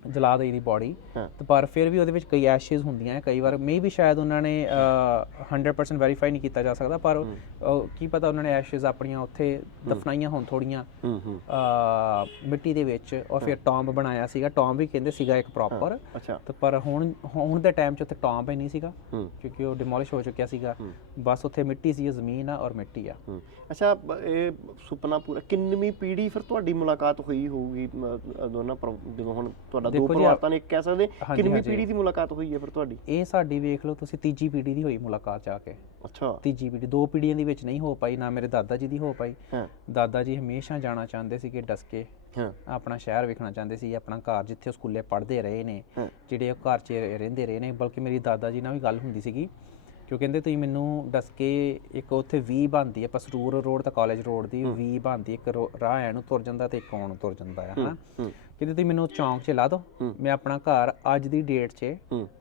B: ਜਲਾ ਦੇਈ ਦੀ ਬਾਡੀ। ਤੇ ਪਰ ਫਿਰ ਵੀ ਉਹਦੇ ਵਿੱਚ ਕਈ ਐਸ਼ੇਸ ਹੁੰਦੀਆਂ ਹੈ ਕਈ ਵਾਰ ਮੇ ਵੀ ਸ਼ਾਇਦ ਉਹਨਾਂ ਨੇ ਅਹ, 100% ਵੈਰੀਫਾਈ ਨਹੀਂ ਕੀਤਾ ਜਾ ਸਕਦਾ ਪਰ ਕੀ ਪਤਾ ਉਹਨਾਂ ਨੇ ਐਸ਼ੇਸ ਆਪਣੀਆਂ ਉੱਥੇ ਦਫਨਾਈਆਂ ਹੋਣ ਥੋੜੀਆਂ ਮਿੱਟੀ ਦੇ ਵਿੱਚ। ਔਰ ਫਿਰ ਟਾਮ ਬਣਾਇਆ ਸੀਗਾ ਟਾਮ ਵੀ ਕਹਿੰਦੇ ਸੀਗਾ ਇੱਕ ਪ੍ਰੋਪਰ ਤੇ ਪਰ ਹੁਣ ਹੁਣ ਦੇ ਟਾਈਮ 'ਚ ਉੱਥੇ ਟਾਮ ਹੀ ਨਹੀਂ ਸੀਗਾ ਕਿਉਂਕਿ ਉਹ ਡਿਮੋਲਿਸ਼ ਹੋ ਚੁੱਕਿਆ ਸੀਗਾ। ਬਸ ਉੱਥੇ ਮਿੱਟੀ ਸੀ ਜ਼ਮੀਨ ਆ ਔਰ ਮਿੱਟੀ ਆ।
A: ਅੱਛਾ ਇਹ ਸੁਪਨਾ ਪੂਰਾ ਕਿੰਨਵੀਂ ਪੀੜ੍ਹੀ ਫਿਰ ਤੁਹਾਡੀ ਮੁਲਾਕਾਤ ਹੋਈ ਹੋਊਗੀ ਦੋਨਾਂ ਜਦੋਂ ਹੁਣ ਤੁਹਾਡਾ ਦੋ ਪਰਿਵਾਰ ਨੇ ਇੱਕ ਕਹਿ ਸਕਦੇ।
B: ਹਾਂਜੀ।
A: ਪੀੜ੍ਹੀ ਦੀ ਮੁਲਾਕਾਤ ਹੋਈ ਹੈ ਫਿਰ ਤੁਹਾਡੀ?
B: ਇਹ ਸਾਡੀ ਵੇਖ ਲਓ ਤੁਸੀਂ ਤੀਜੀ ਪੀੜ੍ਹੀ ਦੀ ਹੋਈ ਮੁਲਾਕਾਤ ਜਾ ਕੇ।
A: ਅੱਛਾ।
B: ਤੀਜੀ ਪੀੜ੍ਹੀ ਦੋ ਪੀੜ੍ਹੀਆਂ ਦੀ ਵਿੱਚ ਨਹੀਂ ਹੋ ਪਾਈ ਨਾ ਮੇਰੇ ਦਾਦਾ ਜੀ ਦੀ ਹੋ ਪਾਈ।
A: ਹਾਂ।
B: ਦਾਦਾ ਜੀ ਹਮੇਸ਼ਾ ਜਾਣਾ ਚਾਹੁੰਦੇ ਸੀਗੇ ਡਸਕੇ।
A: ਹਾਂ।
B: ਆਪਣਾ ਸ਼ਹਿਰ ਵੇਖਣਾ ਚਾਹੁੰਦੇ ਸੀ ਆਪਣਾ ਘਰ ਜਿੱਥੇ ਸਕੂਲੇ ਪੜ੍ਹਦੇ ਰਹੇ ਨੇ। ਜਿਹੜੇ ਉਹ ਘਰ 'ਚ ਰਹਿੰਦੇ ਰਹੇ ਨੇ। ਬਲਕਿ ਮੇਰੀ ਦਾਦਾ ਜੀ ਨਾਲ ਵੀ ਗੱਲ ਹੁੰਦੀ ਸੀਗੀ ਕਿਉਂ ਕਹਿੰਦੇ ਤੁਸੀਂ ਮੈਨੂੰ ਡਸਕੇ ਇੱਕ ਉੱਥੇ 20 ਬਣਦੀ ਹੈ ਪਸਰੂਰ ਰੋਡ ਤੇ ਕਾਲਜ ਰੋਡ ਦੀ 20 ਬਣਦੀ ਇੱਕ ਰਾਹ ਐ ਨੂੰ ਤੁਰ ਜਾਂਦਾ ਤੇ ਇੱਕ ਆਉਣ ਤੁਰ ਜਾਂਦਾ ਹੈ ਹਨਾ?
A: ਹੂੰ।
B: ਕਹਿੰਦੇ ਤੁਸੀਂ ਮੈਨੂੰ ਚੌਂਕ 'ਚ ਲਾ ਦਿਓ ਮੈਂ ਆਪਣਾ ਘਰ ਅੱਜ ਦੀ ਡੇਟ 'ਚ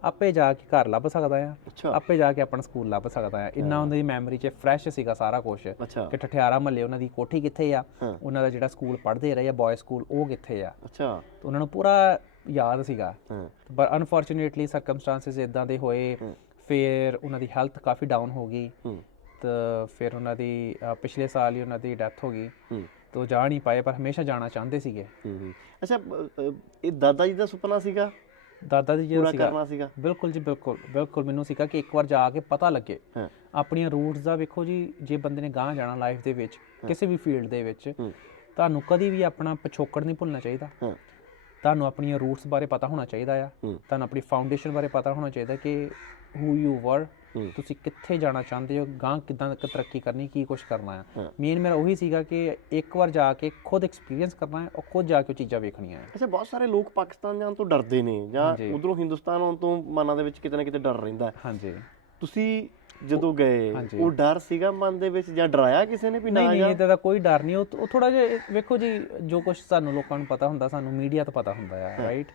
B: ਆਪੇ ਜਾ ਕੇ ਘਰ ਲੱਭ ਸਕਦਾ ਆ ਆਪੇ ਜਾ ਕੇ ਆਪਣਾ ਸਕੂਲ ਲੱਭ ਸਕਦਾ ਆ। ਇੰਨਾ ਉਹਨਾਂ ਦੀ ਮੈਮਰੀ 'ਚ ਫਰੈਸ਼ ਸੀਗਾ ਸਾਰਾ ਕੁਝ ਕਿ ਠਠਿਆਰਾ ਮੱਲੇ ਉਹਨਾਂ ਦੀ ਕੋਠੀ ਕਿੱਥੇ ਆ। ਉਹਨਾਂ ਦਾ ਜਿਹੜਾ ਸਕੂਲ ਪੜ੍ਹਦੇ ਰਹੇ ਆ ਬॉय ਸਕੂਲ ਉਹ ਕਿੱਥੇ ਆ?
A: ਅੱਛਾ।
B: ਉਹਨਾਂ ਨੂੰ ਪੂਰਾ ਯਾਦ ਸੀਗਾ। ਪਰ ਅਨਫੋਰਚੂਨੇਟਲੀ ਸਰਕਮਸਟੈਂਸੈਸ ਇਦਾਂ ਦੇ ਹੋਏ। ਫਿਰ ਉਹਨਾਂ ਦੀ ਹੈਲਥ ਕਾਫੀ ਡਾਊਨ ਹੋ ਗਈ। ਤਾਂ ਫਿਰ ਉਹਨਾਂ ਦੀ ਪਿਛਲੇ ਸਾਲ ਹੀ ਉਹਨਾਂ ਦੀ ਡੈਥ ਹੋ ਗਈ। ਤਾਂ ਜਾ ਨਹੀਂ ਪਾਏ ਪਰ ਹਮੇਸ਼ਾ ਜਾਣਾ ਚਾਹੁੰਦੇ ਸੀਗੇ।
A: ਅੱਛਾ ਇਹ ਦਾਦਾ ਜੀ ਦਾ ਸੁਪਨਾ ਸੀਗਾ?
B: ਦਾਦਾ ਜੀ ਜਿਹੜਾ ਸੀਗਾ।
A: ਕਰਨਾ ਸੀਗਾ?
B: ਬਿਲਕੁਲ ਜੀ ਬਿਲਕੁਲ। ਬਿਲਕੁਲ ਮੈਨੂੰ ਸੀਗਾ ਕਿ ਇੱਕ ਵਾਰ ਜਾ ਕੇ ਪਤਾ ਲੱਗੇ। ਆਪਣੀਆਂ ਰੂਟਸ ਦਾ ਵੇਖੋ ਜੀ ਜੇ ਬੰਦੇ ਨੇ ਗਾਂਹ ਜਾਣਾ ਲਾਈਫ ਦੇ ਵਿੱਚ ਕਿਸੇ ਵੀ ਫੀਲਡ ਦੇ ਵਿੱਚ ਤੁਹਾਨੂੰ ਕਦੀ ਵੀ ਆਪਣਾ ਪਿਛੋਕੜ ਨਹੀਂ ਭੁੱਲਣਾ ਚਾਹੀਦਾ। ਤੁਹਾਨੂੰ ਆਪਣੀਆਂ ਰੂਟਸ ਬਾਰੇ ਪਤਾ ਹੋਣਾ ਚਾਹੀਦਾ ਆ। ਤੁਹਾਨੂੰ ਆਪਣੀ ਫਾਊਂਡੇਸ਼ਨ ਬਾਰੇ ਪਤਾ ਹੋਣਾ ਚਾਹੀਦਾ ਕਿ ਹੂ ਯੂ ਵਰ ਤੁਸੀਂ ਕਿੱਥੇ ਜਾਣਾ ਚਾਹੁੰਦੇ ਹੋ ਗਾਂ ਕਿਦਾਂ ਤਰੱਕੀ ਕਰਨੀ ਕੀ ਕੁਝ ਕਰਨਾ
A: ਹਾਂ।
B: ਮੇਨ ਮੇਰਾ ਉਹੀ ਸੀਗਾ ਕਿ ਇੱਕ ਵਾਰ ਜਾ ਕੇ ਖੁਦ ਐਕਸਪੀਰੀਅੰਸ ਕਰਨਾ ਹੈ ਔਰ ਖੁਦ ਜਾ ਕੇ ਉਹ ਚੀਜ਼ਾਂ ਵੇਖਣੀਆਂ ਹੈ।
A: ਅੱਛਾ ਬਹੁਤ ਸਾਰੇ ਲੋਕ ਪਾਕਿਸਤਾਨ ਜਾਣ ਤੋਂ ਡਰਦੇ ਨੇ ਜਾਂ। ਉਧਰੋਂ ਹਿੰਦੁਸਤਾਨ ਆਉਣ ਤੋਂ ਮਨਾਂ ਦੇ ਵਿੱਚ ਕਿਤੇ ਨਾ ਕਿਤੇ ਡਰ ਰਹਿੰਦਾ ਹੈ।
B: ਹਾਂਜੀ।
A: ਤੁਸੀਂ ਜਦੋਂ ਗਏ। ਉਹ ਡਰ ਸੀਗਾ ਮਨ ਦੇ ਵਿੱਚ ਜਾਂ ਡਰਾਇਆ ਕਿਸੇ ਨੇ ਵੀ
B: ਨਹੀਂ
A: ਨਾ
B: ਨਹੀਂ
A: ਜਾ?
B: ਇਹਦਾ ਕੋਈ ਡਰ ਨਹੀਂ। ਉਹ ਥੋੜਾ ਜਿਹਾ ਵੇਖੋ ਜੀ ਜੋ ਕੁਝ ਸਾਨੂੰ ਲੋਕਾਂ ਨੂੰ ਪਤਾ ਹੁੰਦਾ ਸਾਨੂੰ ਮੀਡੀਆ ਤੋਂ ਪਤਾ ਹੁੰਦਾ ਆ ਰਾਈਟ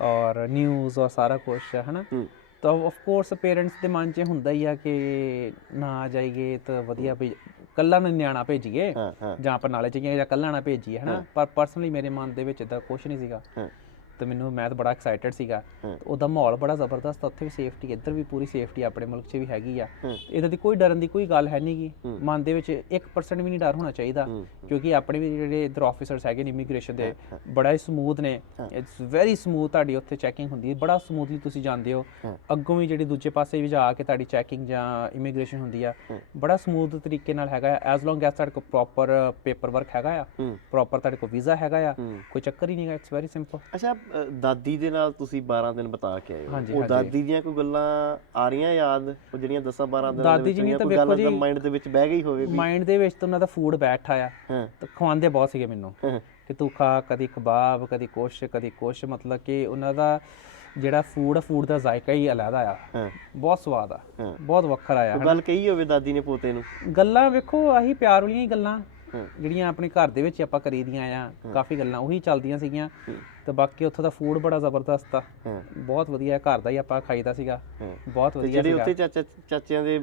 B: ਔਰ ਨਿਊਜ਼ ਔਰ ਸਾਰਾ ਕੁਝ ਹੈ ਨਾ?
A: ਹੂੰ।
B: ਤਾਂ ਆਫ ਕੋਰਸ ਪੇਰੈਂਟਸ ਦੇ ਮਨ 'ਚ ਹੁੰਦਾ ਹੀ ਆ ਕਿ ਨਾ ਜਾਈਏ ਤਾਂ ਵਧੀਆ ਵੀ ਕੱਲਾ ਨਾ ਨਿਆਣਾ ਭੇਜੀਏ ਜਾਂ ਆਪਾਂ ਨਾਲੇ ਚਾਹੀਏ ਜਾਂ ਕੱਲਾ ਨਾ ਭੇਜੀਏ ਹਨਾ? ਪਰ ਪਰਸਨਲੀ ਮੇਰੇ ਮਨ ਦੇ ਵਿੱਚ ਇਦਾਂ ਕੁਝ ਨਹੀਂ ਸੀਗਾ। ਤੇ ਮੈਨੂੰ ਮੈਂ ਤਾਂ ਬੜਾ ਐਕਸਾਈਟਡ ਸੀਗਾ। ਉਹਦਾ ਮਾਹੌਲ ਬੜਾ ਜ਼ਬਰਦਸਤ ਉੱਥੇ ਵੀ ਸੇਫਟੀ ਇੱਧਰ ਵੀ ਪੂਰੀ ਸੇਫਟੀ ਆਪਣੇ ਮੁਲਕ 'ਚ ਵੀ ਹੈਗੀ ਆ। ਇਹਦਾ ਦੀ ਕੋਈ ਡਰਨ ਦੀ ਕੋਈ ਗੱਲ ਹੈ ਨਹੀਂਗੀ। ਮਨ ਦੇ ਵਿੱਚ 1% ਵੀ ਨਹੀਂ ਡਰ ਹੋਣਾ ਚਾਹੀਦਾ ਕਿਉਂਕਿ ਆਪਣੇ ਵੀ ਜਿਹੜੇ ਇਧਰ ਆਫੀਸਰਸ ਹੈਗੇ ਨੇ ਇਮੀਗ੍ਰੇਸ਼ਨ ਦੇ ਬੜਾ ਹੀ ਸਮੂਥ ਨੇ। ਇਟਸ ਵੈਰੀ ਸਮੂਥ ਤੁਹਾਡੀ ਉੱਥੇ ਚੈਕਿੰਗ ਹੁੰਦੀ ਹੈ। ਬੜਾ ਸਮੂਥਲੀ ਤੁਸੀਂ ਜਾਂਦੇ ਹੋ। ਅੱਗੋਂ ਵੀ ਜਿਹੜੀ ਦੂਜੇ ਪਾਸੇ ਵੀ ਜਾ ਕੇ ਤੁਹਾਡੀ ਚੈਕਿੰਗ ਜਾਂ ਇਮੀਗ੍ਰੇਸ਼ਨ ਹੁੰਦੀ ਆ ਬੜਾ ਸਮੂਥ ਤਰੀਕੇ ਨਾਲ ਹੈਗਾ ਐਸ ਲੌਂਗ ਐਸ ਤੁਹਾਡੇ ਕੋਲ ਪ੍ਰੋਪਰ ਪੇਪਰ ਵਰਕ ਹੈਗਾ ਆ ਪ੍ਰੋਪਰ ਤੁਹਾਡੇ ਕੋਲ ਵੀਜ਼ਾ ਹੈਗਾ ਆ ਕੋਈ ਚੱਕਰ ਹੀ ਨਹੀਂਗਾ ਇਟਸ ਵੈਰੀ ਸਿੰਪਲ
A: ਅੱਛਾ ਦਾਦੀ ਦੇ ਨਾਲ ਤੁਸੀਂ 12 ਦਿਨ ਬਿਤਾ ਕੇ ਆਏ ਹੋ। ਉਹ। ਦਾਦੀ ਦੀਆਂ ਕੋਈ ਗੱਲਾਂ ਆ ਰਹੀਆਂ ਯਾਦ? ਉਹ ਜਿਹੜੀਆਂ 10 12 ਦਿਨਾਂ
B: ਦਾਦੀ ਜੀ ਨੇ ਤਾਂ ਵੇਖੋ ਜੀ-
A: ਮਾਈਂਡ ਦੇ ਵਿੱਚ ਬਹਿ ਗਈ ਹੋਵੇ ਵੀ
B: ਮਾਈਂਡ ਦੇ ਵਿੱਚ ਤਾਂ ਉਹਨਾਂ ਦਾ ਫੂਡ ਬੈਠਾ ਆ
A: ਹਾਂ।
B: ਤੇ ਖਵਾਉਂਦੇ ਬਹੁਤ ਸੀਗੇ ਮੈਨੂੰ। ਕਿ ਤੂੰ ਖਾ ਕਦੀ ਕਬਾਬ ਕਦੀ ਕੁਛ ਕਦੀ ਕੁਛ ਮਤਲਬ ਕਿ ਉਹਨਾਂ ਦਾ ਜਿਹੜਾ ਫੂਡ ਫੂਡ ਦਾ ਜ਼ਾਇਕਾ ਹੀ ਅਲੱਗਾ ਆ ਬਹੁਤ ਸਵਾਦ ਆ। ਬਹੁਤ ਵੱਖਰਾ ਆ
A: ਗੱਲ ਕਹੀ ਹੋਵੇ ਦਾਦੀ ਨੇ ਪੋਤੇ ਨੂੰ?
B: ਗੱਲਾਂ ਵੇਖੋ ਆਹੀ ਪਿਆਰ ਵਾਲੀਆਂ ਹੀ ਗੱਲਾਂ। ਜਿਹੜੀਆਂ ਆਪਣੇ ਘਰ ਦੇ ਵਿੱਚ ਆਪਾਂ ਕਰੀਦੀਆਂ ਆ ਕਾਫੀ ਗੱਲਾਂ ਉਹੀ ਚੱਲਦੀਆਂ ਸੀਗੀਆਂ। ਤੇ ਬਾਕੀ ਉੱਥੋਂ ਦਾ ਫੂਡ ਬੜਾ ਜ਼ਬਰਦਸਤ ਆ। ਬਹੁਤ ਵਧੀਆ ਘਰ ਦਾ ਹੀ ਆਪਾਂ ਖਾਈਦਾ ਸੀਗਾ। ਬਹੁਤ ਵਧੀਆ
A: ਜਿਹੜੇ
B: ਸੀਗਾ।
A: ਉੱਥੇ ਚਾਚਾ ਚਾਚਿਆਂ ਦੇ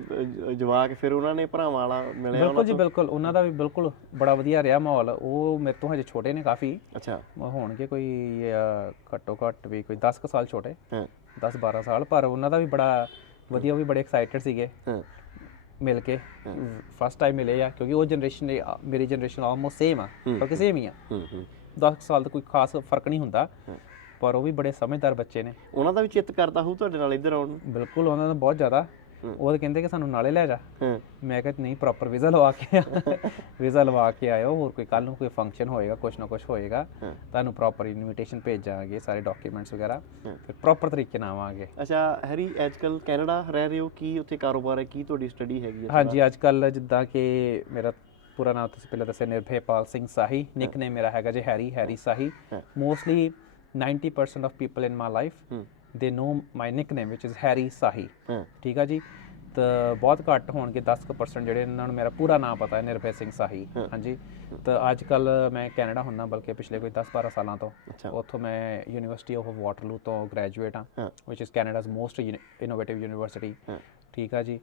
A: ਜਵਾਕ ਫਿਰ ਉਹਨਾਂ ਨੇ ਭਰਾਵਾਂ ਵਾਲਾ ਮਿਲਿਆ
B: ਬਿਲਕੁਲ ਜੀ ਬਿਲਕੁਲ। ਉਹਨਾਂ ਦਾ ਵੀ ਬਿਲਕੁਲ ਬੜਾ ਵਧੀਆ ਰਿਹਾ ਮਾਹੌਲ। ਉਹ ਮੇਰੇ ਤੋਂ ਹਜੇ ਛੋਟੇ ਨੇ ਕਾਫੀ।
A: ਅੱਛਾ।
B: ਹੋਣਗੇ ਕੋਈ ਘੱਟੋ ਘੱਟ ਵੀ ਕੋਈ 10 ਕੁ ਸਾਲ ਛੋਟੇ।
A: ਹਾਂ।
B: 10 12 ਸਾਲ। ਪਰ ਉਹਨਾਂ ਦਾ ਵੀ ਬੜਾ ਵਧੀਆ ਉਹ ਵੀ ਬੜੇ ਐਕਸਾਈਟਡ ਸੀਗੇ।
A: ਹਾਂ।
B: ਮਿਲ ਕੇ ਫਸਟ ਟਾਈਮ ਮਿਲੇ ਆ ਕਿਉਂਕਿ ਉਹ ਜਨਰੇਸ਼ਨ ਮੇਰੀ ਜਨਰੇਸ਼ਨ ਆਲਮੋਸਟ ਸੇਮ ਆ ਪਰ ਸੇਮ ਹੀ ਆ।
A: ਹੂੰ ਹੂੰ।
B: 10 ਸਾਲ ਦਾ ਕੋਈ ਖਾਸ ਫ਼ਰਕ ਨਹੀਂ ਹੁੰਦਾ ਪਰ ਉਹ ਵੀ ਬੜੇ ਸਮਝਦਾਰ ਬੱਚੇ ਨੇ।
A: ਉਹਨਾਂ ਦਾ ਵੀ ਚਿੱਤ ਕਰਦਾ ਹੋਊ ਤੁਹਾਡੇ ਨਾਲ ਇੱਧਰ ਆਉਣ ਨੂੰ।
B: ਬਿਲਕੁਲ ਉਹਨਾਂ ਦਾ ਬਹੁਤ ਜ਼ਿਆਦਾ ਉਹ ਕਹਿੰਦੇ ਕਿ ਸਾਨੂੰ ਨਾਲੇ ਲੈ ਜਾ। ਮੈਂ ਕਿਹਾ ਨਹੀਂ ਪ੍ਰੋਪਰ ਵੀਜ਼ਾ ਲਵਾ ਕੇ ਵੀਜ਼ਾ ਲਵਾ ਕੇ ਆਇਓ ਹੋਰ ਕੋਈ ਕੱਲ ਨੂੰ ਕੋਈ ਫੰਕਸ਼ਨ ਹੋਏਗਾ ਕੁਛ ਨਾ ਕੁਛ ਹੋਏਗਾ। ਤੁਹਾਨੂੰ ਪ੍ਰੋਪਰ ਇਨਵੀਟੇਸ਼ਨ ਭੇਜਾਂਗੇ ਸਾਰੇ ਡਾਕੂਮੈਂਟਸ ਵਗੈਰਾ। ਫਿਰ ਪ੍ਰੋਪਰ ਤਰੀਕੇ ਨਾਲ ਆਵਾਂਗੇ।
A: ਅੱਛਾ ਹੈਰੀ ਅੱਜਕੱਲ ਕੈਨੇਡਾ ਰਹਿ ਰਹੇ ਹੋ? ਕੀ ਉੱਥੇ ਕਾਰੋਬਾਰ ਹੈ? ਕੀ ਤੁਹਾਡੀ ਸਟੱਡੀ ਹੈਗੀ ਹੈ?
B: ਹਾਂਜੀ ਅੱਜ ਕੱਲ ਜਿੱਦਾਂ ਕਿ ਮੇਰਾ ਪੂਰਾ ਨਾਮ ਤੁਸੀਂ ਪਹਿਲਾਂ ਦੱਸਿਆ ਨਿਰਭੈਪਾਲ ਸਿੰਘ ਸਾਹੀ। ਨਿਕਨੇਮ ਮੇਰਾ ਹੈਗਾ ਜੀ Harry Harry Sahi. Mostly 90% of people in my life they know my nickname which is Harry Sahi ਠੀਕ ਆ ਜੀ? ਤਾਂ ਬਹੁਤ ਘੱਟ ਹੋਣਗੇ 10% ਜਿਹੜੇ ਇਹਨਾਂ ਨੂੰ ਮੇਰਾ ਪੂਰਾ ਨਾਮ ਪਤਾ ਹੈ ਨਿਰਭੈ ਸਿੰਘ ਸਾਹੀ। ਹਾਂਜੀ? ਤਾਂ ਅੱਜ ਕੱਲ ਮੈਂ ਕੈਨੇਡਾ ਹੁੰਨਾ ਬਲਕਿ ਪਿਛਲੇ ਕੋਈ 10-12 ਸਾਲਾਂ ਤੋਂ। ਉੱਥੋਂ ਮੈਂ ਯੂਨੀਵਰਸਿਟੀ ਆਫ ਵਾਟਰਲੂ ਤੋਂ ਗ੍ਰੈਜੂਏਟ ਹਾਂ। Which is Canada's most innovative university. ਠੀਕ ਆ ਜੀ?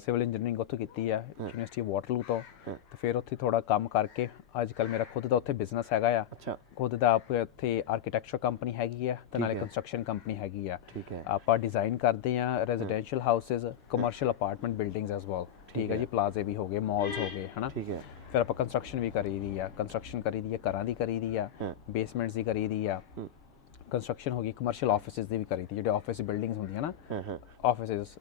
B: ਸਿਵਲ ਇੰਜੀਨੀਅਰਿੰਗ ਉੱਥੋਂ ਕੀਤੀ ਆ ਯੂਨੀਵਰਸਿਟੀ ਆਫ ਵਾਟਰਲੂ ਤੋਂ। ਤੇ ਫਿਰ ਉੱਥੇ ਥੋੜਾ ਕੰਮ ਕਰਕੇ ਅੱਜ ਕੱਲ ਮੇਰਾ ਖੁਦ ਦਾ ਉੱਥੇ ਬਿਜ਼ਨਸ ਹੈਗਾ ਆ।
A: ਅੱਛਾ।
B: ਖੁਦ ਦਾ ਆਪ ਉੱਥੇ ਆਰਕੀਟੈਕਚਰ ਕੰਪਨੀ ਹੈਗੀ ਆ ਤੇ ਨਾਲੇ ਕੰਸਟਰਕਸ਼ਨ ਕੰਪਨੀ ਹੈਗੀ ਆ। ਆਪਾਂ ਡਿਜ਼ਾਈਨ ਕਰਦੇ ਆ residential houses commercial apartment buildings as well ਠੀਕ ਹੈ। ਜੀ ਪਲਾਜ਼ੇ ਵੀ ਹੋ ਗਏ ਮਾਲਸ ਹੋ ਗਏ ਹਨਾ।
A: ਠੀਕ ਹੈ।
B: ਫਿਰ ਆਪਾਂ ਕੰਸਟਰਕਸ਼ਨ ਵੀ ਕਰੀਦੀ ਆ ਕੰਸਟਰਕਸ਼ਨ ਕਰੀਦੀ ਆ ਘਰਾਂ ਦੀ ਕਰੀਦੀ ਆ
A: ਹਾਂ।
B: ਬੇਸਮੈਂਟਸ ਦੀ ਕਰੀਦੀ ਆ।
A: ਹੂੰ।
B: ਕੰਸਟਰਕਸ਼ਨ ਹੋ ਗਈ ਕਮਰਸ਼ੀਅਲ ਆਫਿਸਿਸ ਦੀ ਵੀ ਕਰੀਦੀ ਜਿਹੜੇ ਆਫਿਸ ਬਿਲਡਿੰਗਸ ਹੁੰਦੀਆਂ ਨਾ ਆਫਿਸਿਸ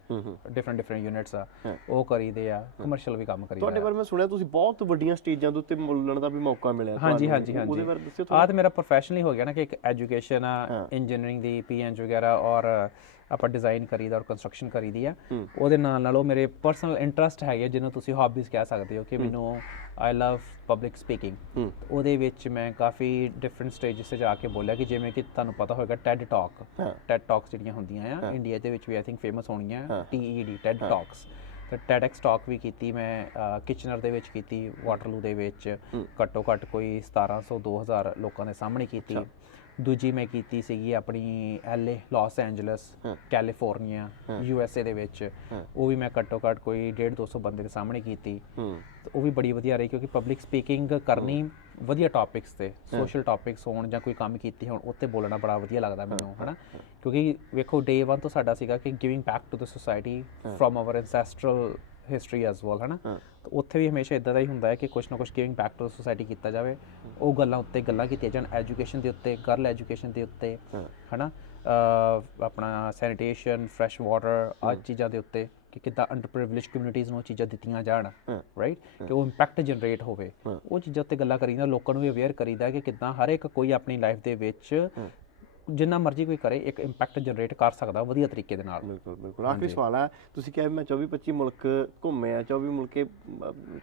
B: ਡਿਫਰੈਂਟ ਡਿਫਰੈਂਟ ਯੂਨਿਟਸ ਆ। ਉਹ ਕਰੀਦੇ ਆ ਕਮਰਸ਼ੀਅਲ ਵੀ ਕੰਮ ਕਰੀਦਾ
A: ਤੁਹਾਡੇ ਬਾਰੇ ਮੈਂ ਸੁਣਿਆ ਤੁਸੀਂ ਬਹੁਤ ਵੱਡੀਆਂ ਸਟੇਜਾਂ ਦੇ ਉੱਤੇ ਬੋਲਣ ਦਾ ਵੀ ਮੌਕਾ ਮਿਲਿਆ
B: ਹਾਂਜੀ। ਹਾਂਜੀ, ਹਾਂਜੀ।
A: ਉਹਦੇ ਬਾਰੇ ਦੱਸਿਓ
B: ਆਹ ਤੇ ਮੇਰਾ ਪ੍ਰੋਫੈਸ਼ਨਲੀ ਹੋ ਗਿਆ ਨਾ ਕਿ ਇੱਕ ਐਜੂਕੇਸ਼ਨ ਆ। ਇੰਜੀਨੀਅਰਿੰਗ ਦੀ ਪੀਐਨਜ ਵਗੈਰਾ ਔਰ ਆਪਾਂ ਡਿਜ਼ਾਈਨ ਕਰੀਦਾ ਔਰ ਕੰਸਟਰਕਸ਼ਨ ਕਰੀਦੀ ਆ। ਉਹਦੇ ਨਾਲ ਨਾਲ ਉਹ ਮੇਰੇ ਪਰਸਨਲ ਇੰਟਰਸਟ ਹੈਗੇ ਜਿਹਨੂੰ ਤੁਸੀਂ ਹੌਬੀਜ਼ ਕਹਿ ਸਕਦੇ ਹੋ ਕਿ ਮੈਨੂੰ ਆਈ ਲਵ ਪਬਲਿਕ ਸਪੀਕਿੰਗ ਉਹਦੇ ਵਿੱਚ ਮੈਂ ਕਾਫੀ ਡਿਫਰੈਂਟ ਸਟੇਜਸ ਤੇ ਜਾ ਕੇ ਬੋਲਿਆ ਕਿ ਜਿਵੇਂ ਕਿ ਤੁਹਾਨੂੰ ਪਤਾ ਹੋਵੇਗਾ ਟੈਡ ਟਾਕ ਟੈਡ ਟਾਕਸ ਜਿਹੜੀਆਂ ਹੁੰਦੀਆਂ ਆ ਇੰਡੀਆ ਦੇ ਵਿੱਚ ਵੀ ਆਈ ਥਿੰਕ ਫੇਮਸ ਹੋਣੀਆਂ। TED ਟੈਡ ਟਾਕਸ ਤੇ ਟਾਕ ਵੀ ਕੀਤੀ ਮੈਂ ਕਿਚਨਰ ਦੇ ਵਿੱਚ ਕੀਤੀ ਵਾਟਰਲੂ ਦੇ ਵਿੱਚ। ਘੱਟੋ ਘੱਟ ਕੋਈ 1700 2000 ਲੋਕਾਂ ਦੇ ਸਾਹਮਣੇ ਕੀਤੀ। ਦੂਜੀ ਮੈਂ ਕੀਤੀ ਸੀਗੀ ਆਪਣੀ LA Los Angeles. California USA ਦੇ ਵਿੱਚ। ਉਹ ਵੀ ਮੈਂ ਘੱਟੋ ਘੱਟ ਕੋਈ 1.5 200 ਬੰਦੇ ਦੇ ਸਾਹਮਣੇ ਕੀਤੀ। ਉਹ ਵੀ ਬੜੀ ਵਧੀਆ ਰਹੀ ਕਿਉਂਕਿ ਪਬਲਿਕ ਸਪੀਕਿੰਗ ਕਰਨੀ ਵਧੀਆ ਟੌਪਿਕਸ ਤੇ ਸੋਸ਼ਲ ਟੌਪਿਕਸ ਹੋਣ ਜਾਂ ਕੋਈ ਕੰਮ ਕੀਤੀ ਹੋਣ ਉੱਤੇ ਬੋਲਣਾ ਬੜਾ ਵਧੀਆ ਲੱਗਦਾ ਮੈਨੂੰ ਹਨਾ। ਕਿਉਂਕਿ ਵੇਖੋ ਡੇ 1 ਤੋਂ ਸਾਡਾ ਸੀਗਾ ਕਿ giving back to the society from our ancestral history as well ਹਨਾ। ਤਾਂ ਉੱਥੇ ਵੀ ਹਮੇਸ਼ਾ ਇਦਾਂ ਦਾ ਹੀ ਹੁੰਦਾ ਹੈ ਕਿ ਕੁਝ ਨਾ ਕੁਝ giving back to the society ਕੀਤਾ ਜਾਵੇ ਉਹ ਗੱਲਾਂ ਉੱਤੇ ਗੱਲਾਂ ਕੀਤੀਆਂ ਜਾਣ ਐਜੂਕੇਸ਼ਨ ਦੇ ਉੱਤੇ ਗਰਲ ਐਜੂਕੇਸ਼ਨ ਦੇ ਉੱਤੇ। ਹਨਾ ਆਪਣਾ ਸੈਨੀਟੇਸ਼ਨ ਫਰੈਸ਼ ਵਾਟਰ ਆ ਚੀਜ਼ਾਂ ਦੇ ਉੱਤੇ ਕਿ ਕਿੱਦਾਂ ਅੰਡਰ ਪ੍ਰਿਵਿਲੇਜ ਕਮਿਊਨਿਟੀਜ਼ ਨੂੰ ਚੀਜ਼ਾਂ ਦਿੱਤੀਆਂ ਜਾਣ। ਰਾਈਟ ਕਿ ਉਹ ਇੰਪੈਕਟ ਜਨਰੇਟ ਹੋਵੇ। ਉਹ ਚੀਜ਼ਾਂ ਉੱਤੇ ਗੱਲਾਂ ਕਰੀਦਾ ਲੋਕਾਂ ਨੂੰ ਵੀ ਅਵੇਅਰ ਕਰੀਦਾ ਕਿ ਕਿੱਦਾਂ ਹਰ ਇੱਕ ਕੋਈ ਆਪਣੀ ਲਾਈਫ ਦੇ ਵਿੱਚ ਜਿੰਨਾ ਮਰਜ਼ੀ ਕੋਈ ਕਰੇ ਇੱਕ ਇੰਪੈਕਟ ਜਨਰੇਟ ਕਰ ਸਕਦਾ ਵਧੀਆ ਤਰੀਕੇ ਦੇ ਨਾਲ।
A: ਬਿਲਕੁਲ ਬਿਲਕੁਲ। ਆਖਰੀ ਸਵਾਲ ਹੈ ਤੁਸੀਂ ਕਿਹਾ ਮੈਂ 24 25 ਮੁਲਕ ਘੁੰਮੇ ਆ 24 ਮੁਲਕੇ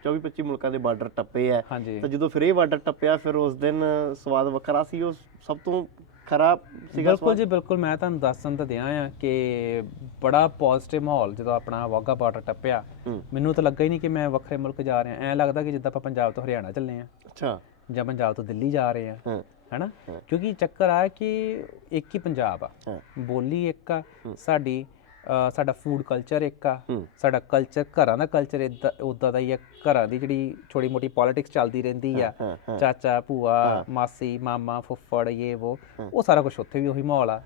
A: 24 25 ਮੁਲਕਾਂ ਦੇ ਬਾਰਡਰ ਟੱਪੇ ਆ। ਤਾਂ ਜਦੋਂ ਫਿਰ ਇਹ ਬਾਰਡਰ ਟੱਪਿਆ ਫਿਰ ਉਸ ਦਿਨ ਸਵਾਦ ਵੱਖਰਾ ਸੀ ਉਹ ਸਭ ਤੋਂ ਖਰਾ ਸੀਗਾ
B: ਬਿਲਕੁਲ ਜੀ ਬਿਲਕੁਲ। ਮੈਂ ਤੁਹਾਨੂੰ ਦੱਸਣ ਤਾਂ ਦਿਆਂ ਆ ਕਿ ਬੜਾ ਪੋਜ਼ਿਟਿਵ ਮਾਹੌਲ ਜਦੋਂ ਆਪਣਾ ਵਾਗਾ ਬਾਰਡਰ ਟੱਪਿਆ। ਮੈਨੂੰ ਤਾਂ ਲੱਗਾ ਹੀ ਨਹੀਂ ਕਿ ਮੈਂ ਵੱਖਰੇ ਮੁਲਕ ਜਾ ਰਿਹਾ। ਐਂ ਲੱਗਦਾ ਕਿ ਜਿੱਦਾਂ ਆਪਾਂ ਪੰਜਾਬ ਤੋਂ ਹਰਿਆਣਾ ਚੱਲੇ ਆ
A: ਅੱਛਾ।
B: ਜਾਂ ਪੰਜਾਬ ਤੋਂ ਦਿੱਲੀ ਜਾ ਰਹੇ ਆ।
A: ਹਾਂ।
B: ਹੈਨਾ? ਕਿਉਂਕਿ ਚੱਕਰ ਆ ਕਿ ਇੱਕ ਹੀ ਪੰਜਾਬ ਆ। ਬੋਲੀ ਇੱਕ ਆ। ਸਾਡੀ ਸਾਡਾ ਫੂਡ ਕਲਚਰ ਇੱਕ ਆ। ਸਾਡਾ ਕਲਚਰ ਘਰਾਂ ਦਾ ਕਲਚਰ ਉਦਾਂ ਦਾ ਹੀ ਆ। ਘਰਾਂ ਦੀ ਜਿਹੜੀ ਛੋਟੀ ਮੋਟੀ ਪੋਲਿਟਿਕਸ ਚੱਲਦੀ ਰਹਿੰਦੀ ਆ। ਚਾਚਾ ਭੂਆ ਮਾਸੀ ਮਾਮਾ ਫੁੱਫੜ ਇਹ ਉਹ ਉਹ ਸਾਰਾ ਕੁਝ ਉੱਥੇ ਵੀ ਉਹੀ ਮਾਹੌਲ ਆ।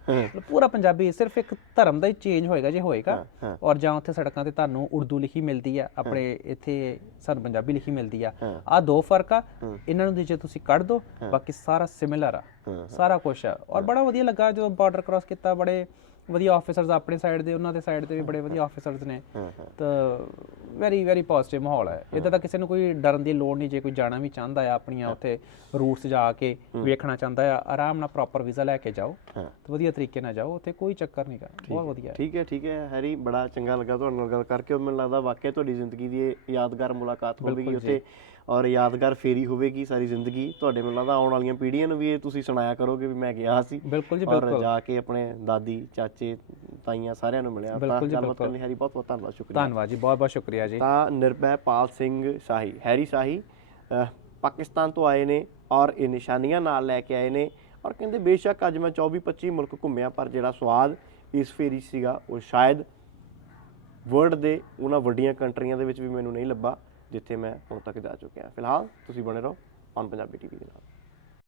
B: ਪੂਰਾ ਪੰਜਾਬੀ ਸਿਰਫ ਇੱਕ ਧਰਮ ਦਾ ਹੀ ਚੇਂਜ ਹੋਏਗਾ ਜੇ ਹੋਏਗਾ। ਔਰ ਜਾਂ ਉੱਥੇ ਸੜਕਾਂ ਤੇ ਤੁਹਾਨੂੰ ਉਰਦੂ ਲਿਖੀ ਮਿਲਦੀ ਆ ਆਪਣੇ ਇੱਥੇ ਸਾਨੂੰ ਪੰਜਾਬੀ ਲਿਖੀ ਮਿਲਦੀ ਆ। ਆ ਦੋ ਫ਼ਰਕ ਆ। ਇਹਨਾਂ ਨੂੰ ਜੇ ਤੁਸੀਂ ਕੱਢ ਦੋ ਬਾਕੀ ਸਾਰਾ ਸਿਮਿਲਰ ਆ। ਸਾਰਾ ਕੁਝ ਆ। ਔਰ ਬੜਾ ਵਧੀਆ ਲੱਗਾ ਜਦੋਂ ਬਾਰਡਰ ਕ੍ਰਾਸ ਕੀਤਾ ਬੜੇ ਵਧੀਆ ਆਫੀਸਰਸ ਆਪਣੇ ਸਾਈਡ ਦੇ ਉਹਨਾਂ ਦੇ ਸਾਈਡ ਤੇ ਵੀ ਬੜੇ ਵਧੀਆ ਆਫੀਸਰਸ ਨੇ। ਤਾਂ ਵੈਰੀ ਵੈਰੀ ਪੋਜ਼ਿਟਿਵ ਮਾਹੌਲ ਹੈ। ਇਦਾਂ ਤਾਂ ਕਿਸੇ ਨੂੰ ਕੋਈ ਡਰਨ ਦੀ ਲੋੜ ਨਹੀਂ ਜੇ ਕੋਈ ਜਾਣਾ ਵੀ ਚਾਹੁੰਦਾ ਆ ਆਪਣੀਆਂ ਉੱਥੇ ਰੂਟਸ ਜਾ ਕੇ ਵੇਖਣਾ ਚਾਹੁੰਦਾ ਆ ਆਰਾਮ ਨਾਲ ਪ੍ਰੋਪਰ ਵੀਜ਼ਾ ਲੈ ਕੇ ਜਾਓ। ਤੇ ਵਧੀਆ ਤਰੀਕੇ ਨਾਲ ਜਾਓ ਉੱਥੇ ਕੋਈ ਚੱਕਰ ਨਹੀਂਗਾ ਬਹੁਤ ਵਧੀਆ।
A: ਠੀਕ ਹੈ ਠੀਕ ਹੈ ਹੈਰੀ ਬੜਾ ਚੰਗਾ ਲੱਗਾ ਤੁਹਾਡੇ ਨਾਲ ਗੱਲ ਕਰਕੇ ਮੈਨੂੰ ਲੱਗਦਾ ਵਾਕਿਆ ਤੁਹਾਡੀ ਜ਼ਿੰਦਗੀ ਦੀ ਯਾਦਗਾਰ ਮੁਲਾਕਾਤ ਹੋਵੇਗੀ ਉੱਥੇ ਔਰ ਯਾਦਗਾਰ ਫੇਰੀ ਹੋਵੇਗੀ ਸਾਰੀ ਜ਼ਿੰਦਗੀ। ਤੁਹਾਡੇ ਮੈਨੂੰ ਲੱਗਦਾ ਆਉਣ ਵਾਲੀਆਂ ਪੀੜ੍ਹੀਆਂ ਨੂੰ ਵੀ ਇਹ ਤੁਸੀਂ ਸੁਣਾਇਆ ਕਰੋਗੇ ਵੀ ਮੈਂ ਗਿਆ ਸੀ।
B: ਬਿਲਕੁਲ ਜੀ
A: ਔਰ
B: ਬਿਲਕੁਲ।
A: ਜਾ ਕੇ ਆਪਣੇ ਦਾਦੀ ਚਾਚੇ ਤਾਈਆਂ ਸਾਰਿਆਂ ਨੂੰ ਮਿਲਿਆ। ਤਾਂ ਗੱਲਬਾਤ ਕਰਨ ਲਈ ਹੈਰੀ ਬਹੁਤ ਬਹੁਤ ਧੰਨਵਾਦ ਸ਼ੁਕਰੀਆ।
B: ਧੰਨਵਾਦ ਜੀ ਬਹੁਤ ਬਹੁਤ ਸ਼ੁਕਰੀਆ ਜੀ।
A: ਤਾਂ ਨਿਰਭੈ ਪਾਲ ਸਿੰਘ ਸ਼ਾਹੀ ਹੈਰੀ ਸ਼ਾਹੀ ਪਾਕਿਸਤਾਨ ਤੋਂ ਆਏ ਨੇ ਔਰ ਇਹ ਨਿਸ਼ਾਨੀਆਂ ਨਾਲ ਲੈ ਕੇ ਆਏ ਨੇ ਔਰ ਕਹਿੰਦੇ ਬੇਸ਼ੱਕ ਅੱਜ ਮੈਂ 24 25 ਮੁਲਕ ਘੁੰਮਿਆ ਪਰ ਜਿਹੜਾ ਸਵਾਦ ਇਸ ਫੇਰੀ ਸੀਗਾ ਉਹ ਸ਼ਾਇਦ ਵਰਲਡ ਦੇ ਉਹਨਾਂ ਵੱਡੀਆਂ ਕੰਟਰੀਆਂ ਦੇ ਵਿੱਚ ਵੀ ਮੈਨੂੰ ਨਹੀਂ ਲੱਭਾ ਜਿੱਥੇ ਮੈਂ ਹੁਣ ਤੱਕ ਜਾ ਚੁੱਕਿਆ। ਫਿਲਹਾਲ ਤੁਸੀਂ ਬਣੇ ਰਹੋ ਔਨ ਪੰਜਾਬੀ ਟੀਵੀ ਦੇ ਨਾਲ।